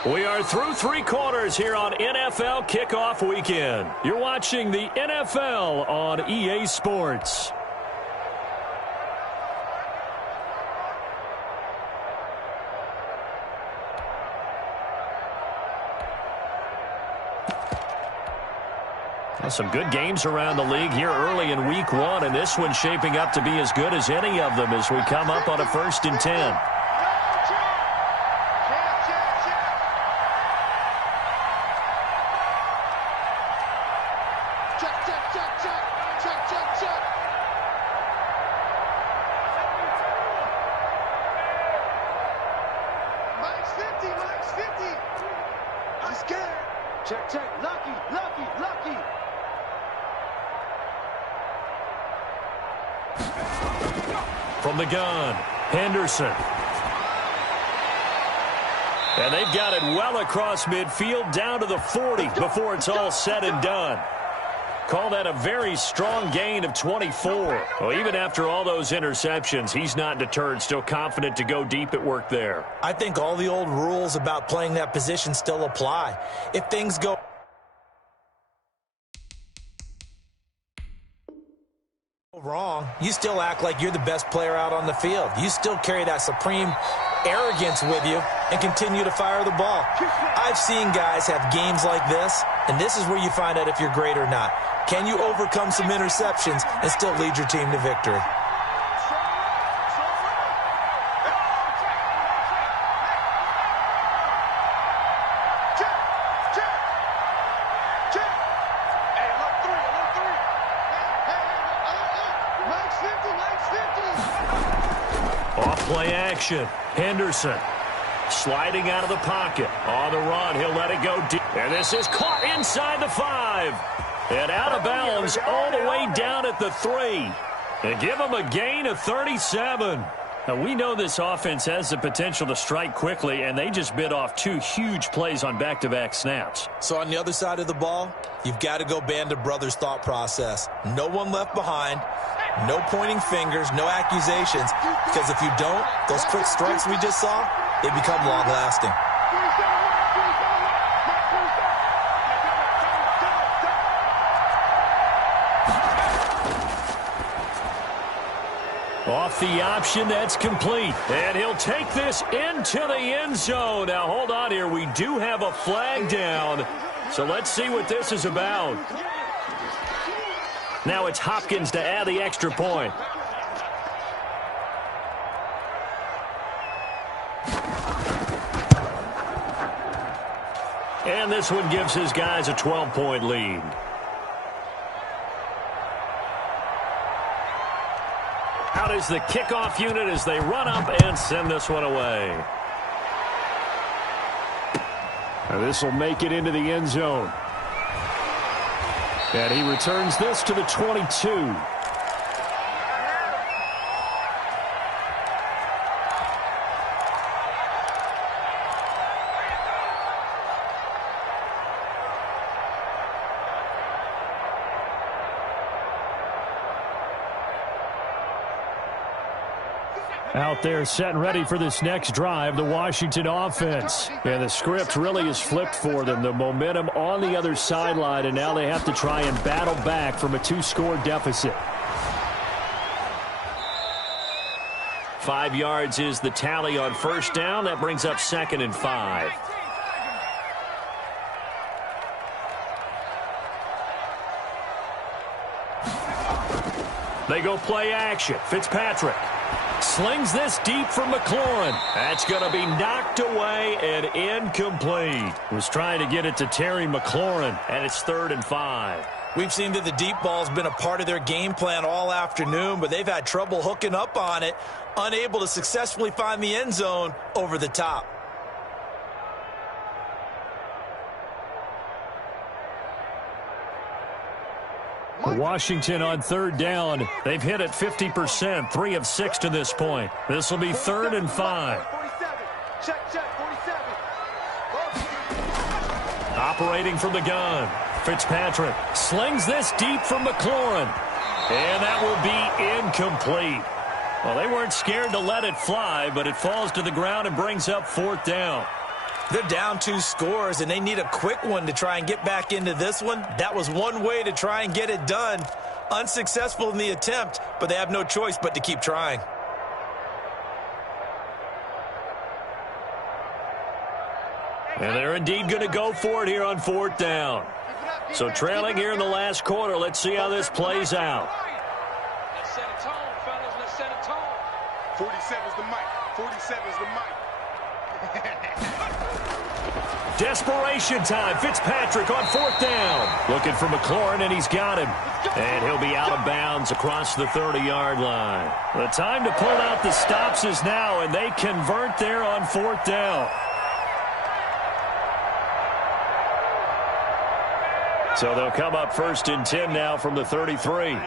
We are through 3 quarters here on NFL Kickoff Weekend. You're watching the NFL on EA Sports. Some good games around the league here early in week 1, and this one's shaping up to be as good as any of them as we come up on a 1st and 10. From the gun, Henderson. And they've got it well across midfield down to the 40 before it's all said and done. Call that a very strong gain of 24. Well, even after all those interceptions, he's not deterred, still confident to go deep at work there. I think all the old rules about playing that position still apply. If things go wrong, you still act like you're the best player out on the field. You still carry that supreme arrogance with you and continue to fire the ball. I've seen guys have games like this, and this is where you find out if you're great or not. Can you overcome some interceptions and still lead your team to victory? Play action. Henderson sliding out of the pocket. On the run, he'll let it go deep. And this is caught inside the 5. And out of bounds all the way down at the 3. And give him a gain of 37. Now, we know this offense has the potential to strike quickly, and they just bit off 2 huge plays on back-to-back snaps. So on the other side of the ball, you've got to go Band of Brothers thought process. No one left behind. No pointing fingers, no accusations, because if you don't, those quick strikes we just saw, they become long-lasting. Off the option, that's complete. And he'll take this into the end zone. Now, hold on here. We do have a flag down. So let's see what this is about. Now it's Hopkins to add the extra point. And this one gives his guys a 12-point lead. Out is the kickoff unit as they run up and send this one away. Now this will make it into the end zone. And he returns this to the 22. Out there set and ready for this next drive, the Washington offense. And the script really is flipped for them. The momentum on the other sideline, and now they have to try and battle back from a 2-score deficit. 5 yards is the tally on first down. That brings up 2nd and 5. They go play action. Fitzpatrick slings this deep from McLaurin. That's going to be knocked away and incomplete. Was trying to get it to Terry McLaurin, and it's 3rd and 5. We've seen that the deep ball's been a part of their game plan all afternoon, but they've had trouble hooking up on it, unable to successfully find the end zone over the top. Washington on 3rd down. They've hit it 50%, 3 of 6 to this point. This will be 3rd and 5. Operating from the gun. Fitzpatrick slings this deep from McLaurin. And that will be incomplete. Well, they weren't scared to let it fly, but it falls to the ground and brings up 4th down. They're down 2 scores, and they need a quick one to try and get back into this one. That was one way to try and get it done. Unsuccessful in the attempt, but they have no choice but to keep trying. And they're indeed going to go for it here on 4th down. So trailing here in the last quarter, let's see how this plays out. Let's set a tone, fellas. Let's set a tone. 47's the mic. 47's the mic. Desperation time. Fitzpatrick on 4th down. Looking for McLaurin, and he's got him. And he'll be out of bounds across the 30-yard line. The time to pull out the stops is now, and they convert there on 4th down. So they'll come up 1st and 10 now from the 33.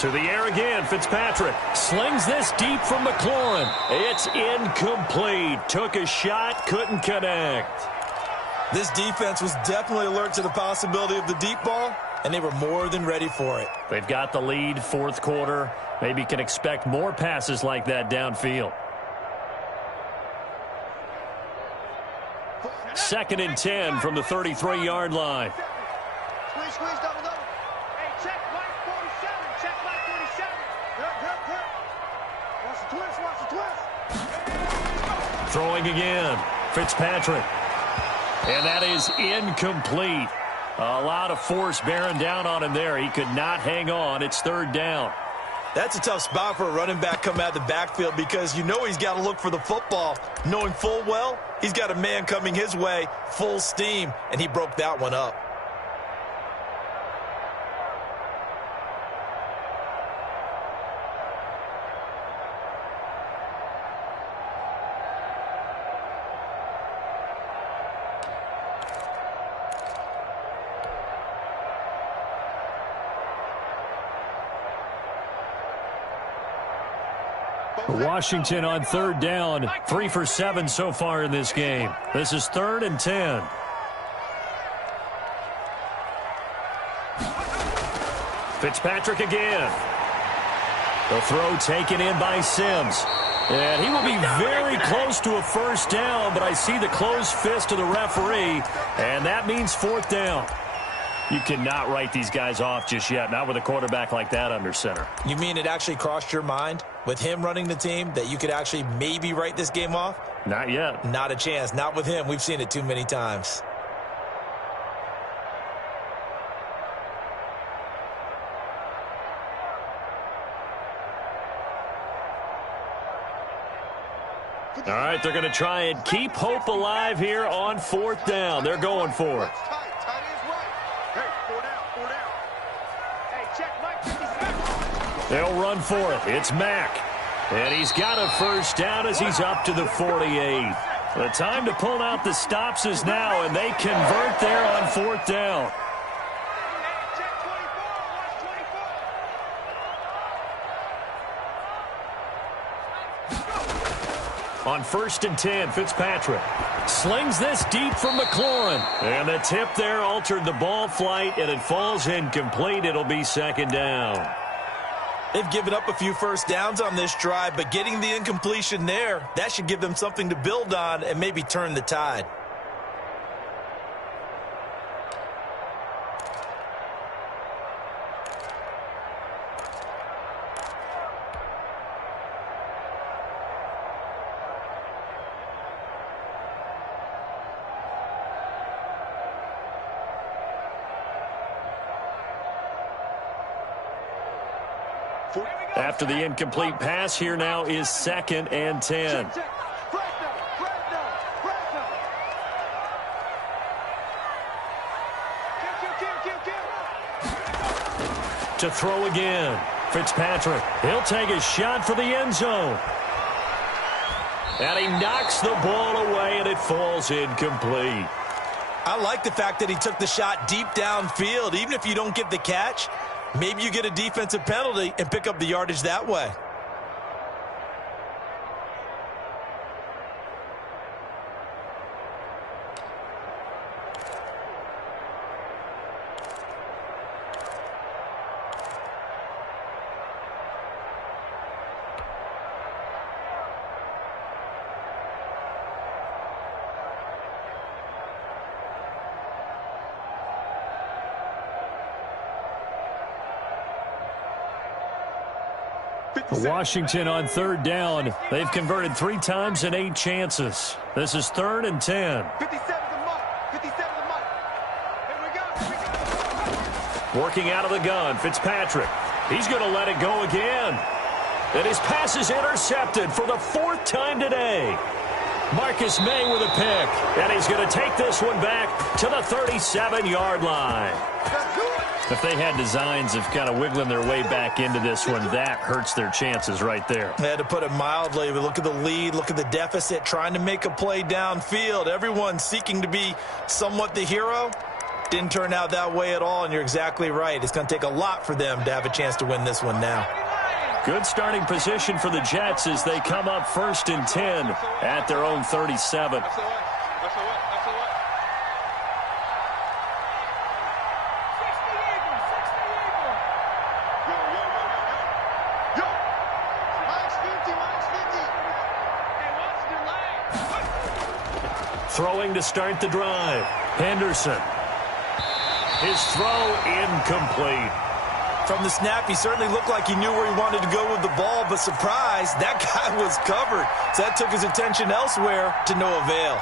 To the air again, Fitzpatrick slings this deep from McLaurin. It's incomplete. Took a shot, couldn't connect. This defense was definitely alert to the possibility of the deep ball, and they were more than ready for it. They've got the lead, 4th quarter. Maybe can expect more passes like that downfield. 2nd and 10 from the 33-yard line. Squeeze, double. Hey, check Mike 47. Check Mike 47. Good. Watch the twist. Throwing again. Fitzpatrick. And that is incomplete. A lot of force bearing down on him there. He could not hang on. It's 3rd down. That's a tough spot for a running back coming out of the backfield because you know he's got to look for the football, knowing full well he's got a man coming his way full steam, and he broke that one up. Washington on 3rd down, 3 for 7 so far in this game. This is 3rd and 10. Fitzpatrick again. The throw taken in by Sims. And he will be very close to a first down, but I see the closed fist of the referee, and that means fourth down. You cannot write these guys off just yet, not with a quarterback like that under center. You mean it actually crossed your mind with him running the team that you could actually maybe write this game off? Not yet. Not a chance. Not with him. We've seen it too many times. All right, they're going to try and keep hope alive here on fourth down. They're going for it. They'll run for it. It's Mack. And he's got a first down as he's up to the 48. The time to pull out the stops is now, and they convert there on fourth down. On 1st and 10, Fitzpatrick slings this deep from McLaurin. And the tip there altered the ball flight, and it falls incomplete. It'll be second down. They've given up a few first downs on this drive, but getting the incompletion there, that should give them something to build on and maybe turn the tide. After the incomplete pass, here now is 2nd and 10. To throw again. Fitzpatrick, he'll take a shot for the end zone. And he knocks the ball away, and it falls incomplete. I like the fact that he took the shot deep downfield. Even if you don't get the catch, maybe you get a defensive penalty and pick up the yardage that way. Washington on 3rd down. They've converted 3 times in 8 chances. This is 3rd and 10. 57 the mark. 57 the mark. Here we go. Working out of the gun, Fitzpatrick. He's going to let it go again. And his pass is intercepted for the 4th time today. Marcus May with a pick. And he's going to take this one back to the 37-yard line. If they had designs of kind of wiggling their way back into this one, that hurts their chances right there. They had to put it mildly, but look at the lead, look at the deficit, trying to make a play downfield. Everyone seeking to be somewhat the hero. Didn't turn out that way at all, and you're exactly right. It's going to take a lot for them to have a chance to win this one now. Good starting position for the Jets as they come up 1st and 10 at their own 37. Throwing to start the drive. Henderson. His throw incomplete. From the snap, he certainly looked like he knew where he wanted to go with the ball, but surprise, that guy was covered. So that took his attention elsewhere to no avail.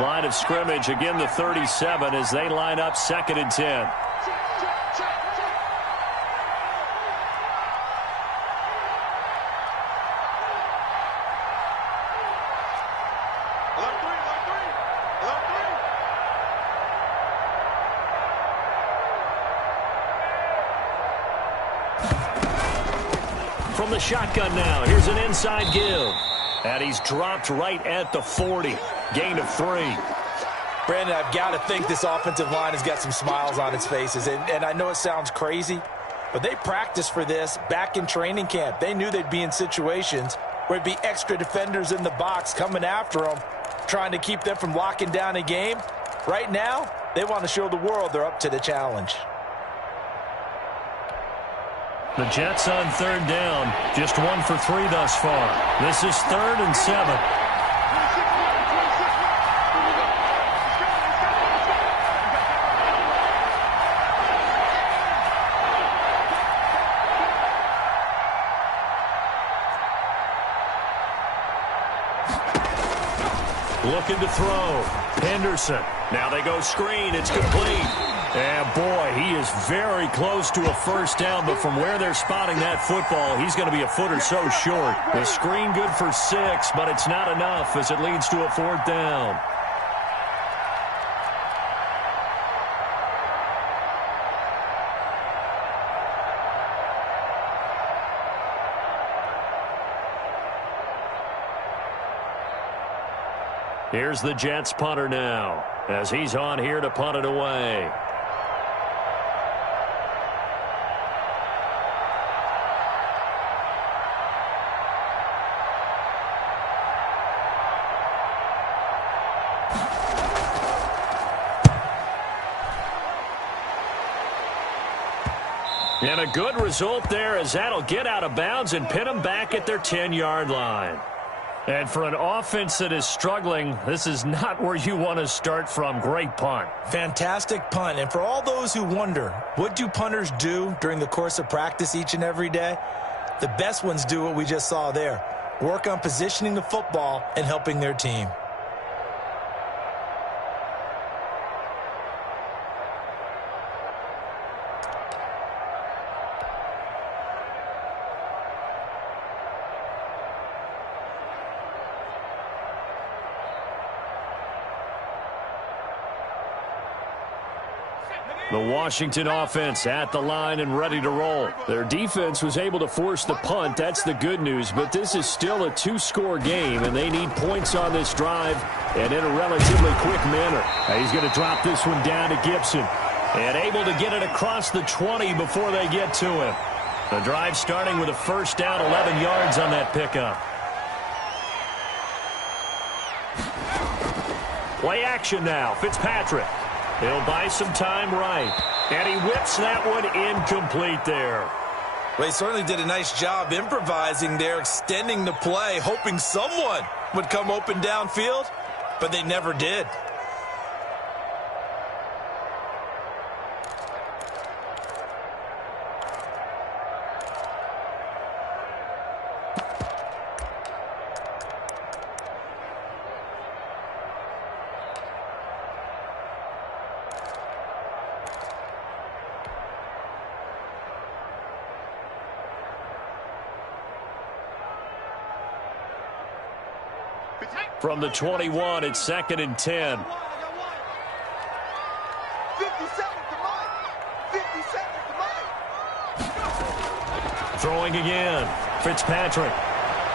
Line of scrimmage, again the 37 as they line up 2nd and 10. From the shotgun now, here's an inside give. And he's dropped right at the 40. Gain of 3. Brandon, I've got to think this offensive line has got some smiles on its faces. And I know it sounds crazy, but they practiced for this back in training camp. They knew they'd be in situations where it'd be extra defenders in the box coming after them, trying to keep them from locking down a game. Right now, they want to show the world they're up to the challenge. The Jets on 3rd down, just 1 for 3 thus far. This is 3rd and 7. Looking to throw. Henderson. Now they go screen. It's complete. And boy, he is very close to a first down, but from where they're spotting that football, he's going to be a foot or so short. The screen good for 6, but it's not enough as it leads to a 4th down. Here's the Jets punter now, as he's on here to punt it away. And a good result there, as that'll get out of bounds and pin them back at their 10-yard line. And for an offense that is struggling, this is not where you want to start from. Great punt. Fantastic punt. And for all those who wonder, what do punters do during the course of practice each and every day? The best ones do what we just saw there. Work on positioning the football and helping their team. The Washington offense at the line and ready to roll. Their defense was able to force the punt. That's the good news. But this is still a 2-score game, and they need points on this drive and in a relatively quick manner. He's going to drop this one down to Gibson. And able to get it across the 20 before they get to him. The drive starting with a first down, 11 yards on that pickup. Play action now. Fitzpatrick. He'll buy some time right. And he whips that one incomplete there. Well, he certainly did a nice job improvising there, extending the play, hoping someone would come open downfield, but they never did. From the 21, it's 2nd and 10. 50 seconds to Mike. 50 seconds to Mike. Throwing again. Fitzpatrick.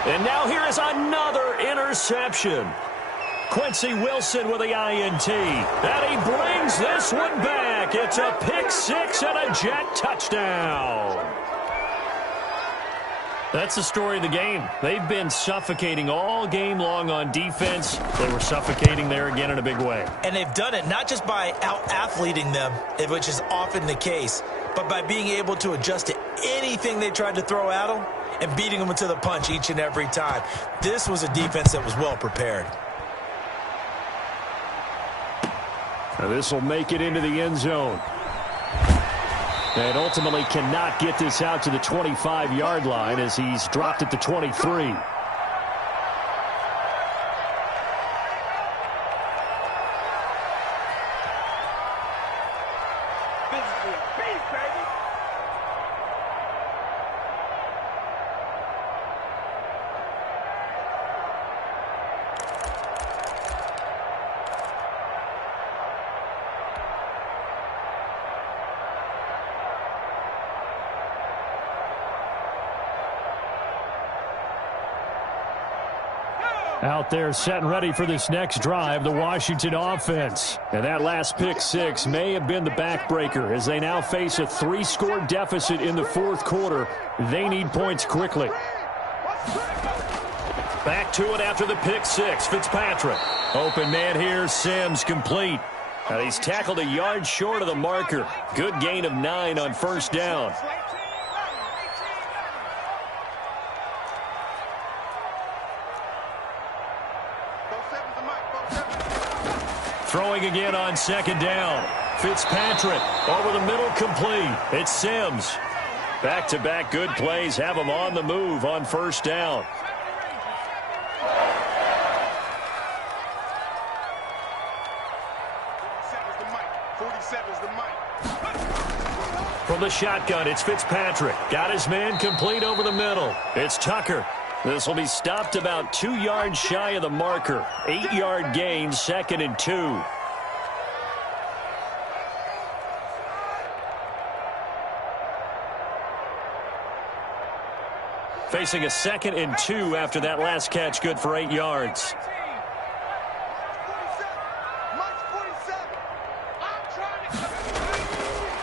And now here is another interception. Quincy Wilson with the INT. And he brings this one back. It's a pick 6 and a Jet touchdown. That's the story of the game. They've been suffocating all game long on defense. They were suffocating there again in a big way. And they've done it not just by out-athleting them, which is often the case, but by being able to adjust to anything they tried to throw at them and beating them to the punch each and every time. This was a defense that was well prepared. Now this will make it into the end zone. And ultimately cannot get this out to the 25-yard line as he's dropped at the 23. Out there set and ready for this next drive, the Washington offense. And that last pick 6 may have been the backbreaker as they now face a 3-score deficit in the 4th quarter. They need points quickly. Back to it after the pick 6. Fitzpatrick. Open man here. Sims complete. And he's tackled a yard short of the marker. Good gain of 9 on first down. Throwing again on second down. Fitzpatrick over the middle, complete. It's Sims. Back-to-back good plays have him on the move on first down. From the shotgun, it's Fitzpatrick. Got his man complete over the middle. It's Tucker. This will be stopped about 2 yards shy of the marker. 8-yard gain, 2nd and 2. Facing a 2nd and 2 after that last catch, good for 8 yards.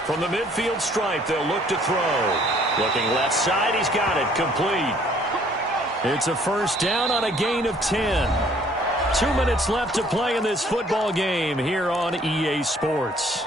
From the midfield stripe, they'll look to throw. Looking left side, he's got it, complete. It's a first down on a gain of 10. 2 minutes left to play in this football game here on EA Sports.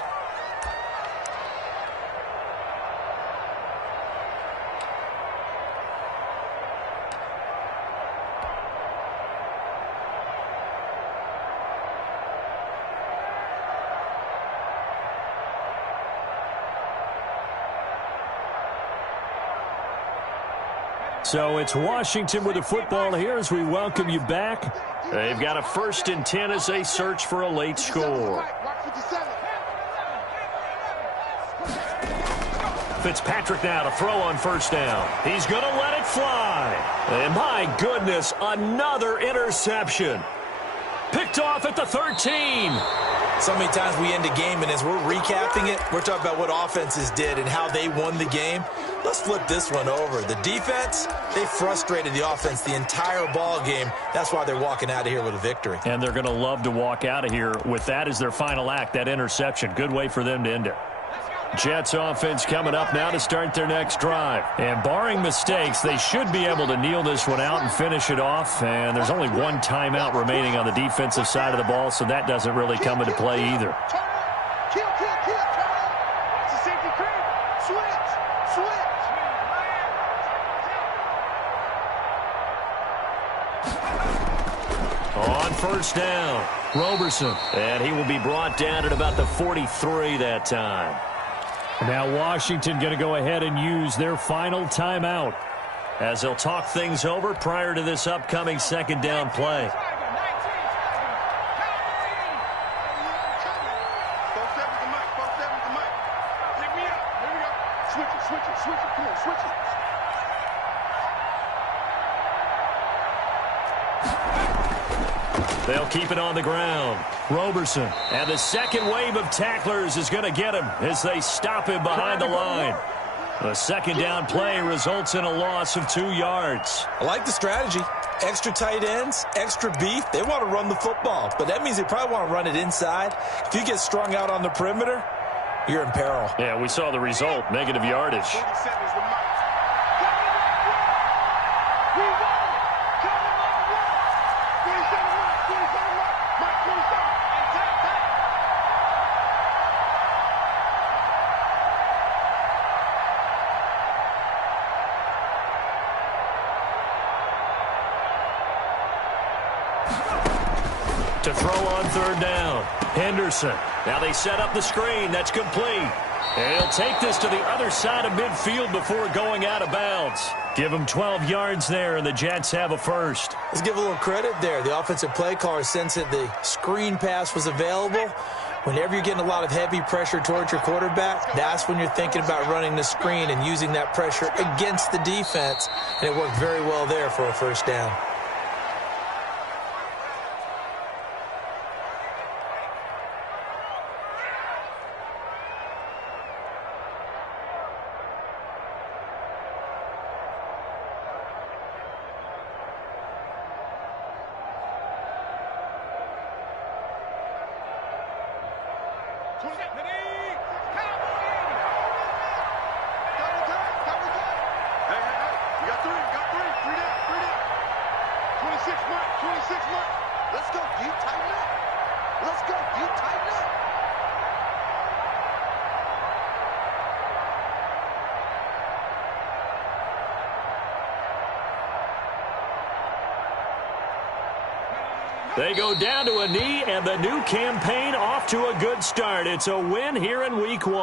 So it's Washington with the football here as we welcome you back. They've got a 1st and 10 as they search for a late score. Fitzpatrick now to throw on first down. He's going to let it fly. And my goodness, another interception. Picked off at the 13. So many times we end a game, and as we're recapping it, we're talking about what offenses did and how they won the game. Let's flip this one over. The defense, they frustrated the offense the entire ball game. That's why they're walking out of here with a victory. And they're going to love to walk out of here with that as their final act, that interception. Good way for them to end it. Jets offense coming up now to start their next drive. And barring mistakes, they should be able to kneel this one out and finish it off. And there's only one timeout remaining on the defensive side of the ball, so that doesn't really come into play either. On first down, Roberson. And he will be brought down at about the 43 that time. Now Washington going to go ahead and use their final timeout as they'll talk things over prior to this upcoming second down play. They'll keep it on the ground. Roberson. And the second wave of tacklers is going to get him as they stop him behind the line. The second down play results in a loss of 2 yards. I like the strategy. Extra tight ends, extra beef. They want to run the football, but that means they probably want to run it inside. If you get strung out on the perimeter, you're in peril. Yeah, we saw the result. Negative yardage. To throw on third down, Henderson. Now they set up the screen. That's complete. And he'll take this to the other side of midfield before going out of bounds. Give him 12 yards there, and the Jets have a first. Let's give a little credit there. The offensive play caller sensed that the screen pass was available. Whenever you're getting a lot of heavy pressure towards your quarterback, that's when you're thinking about running the screen and using that pressure against the defense. And it worked very well there for a first down. They go down to a knee, and the new campaign off to a good start. It's a win here in Week 1.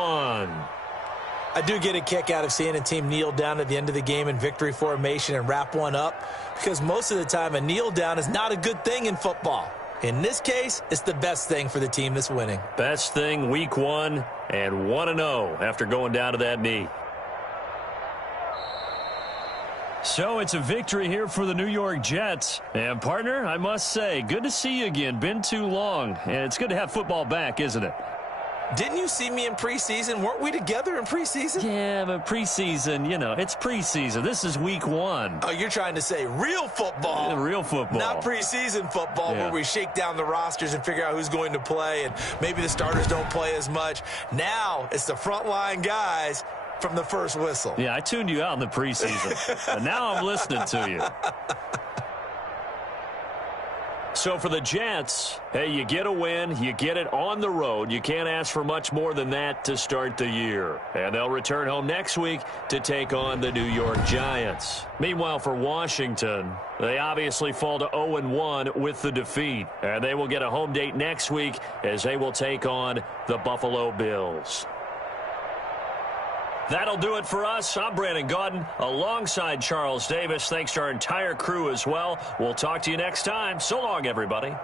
I do get a kick out of seeing a team kneel down at the end of the game in victory formation and wrap one up, because most of the time a kneel down is not a good thing in football. In this case, it's the best thing for the team that's winning. Best thing Week 1 and 1-0 after going down to that knee. So it's a victory here for the New York Jets. And, partner, I must say, good to see you again. Been too long. And it's good to have football back, isn't it? Didn't you see me in preseason? Weren't we together in preseason? Yeah, but preseason, you know, it's preseason. This is Week 1. Oh, you're trying to say real football. Yeah, real football. Not preseason football where we shake down the rosters and figure out who's going to play, and maybe the starters don't play as much. Now it's the frontline guys from the first whistle. Yeah, I tuned you out in the preseason. But now I'm listening to you. So for the Jets, hey, you get a win, you get it on the road. You can't ask for much more than that to start the year. And they'll return home next week to take on the New York Giants. Meanwhile, for Washington, they obviously fall to 0-1 with the defeat. And they will get a home date next week as they will take on the Buffalo Bills. That'll do it for us. I'm Brandon Gaudin alongside Charles Davis. Thanks to our entire crew as well. We'll talk to you next time. So long, everybody.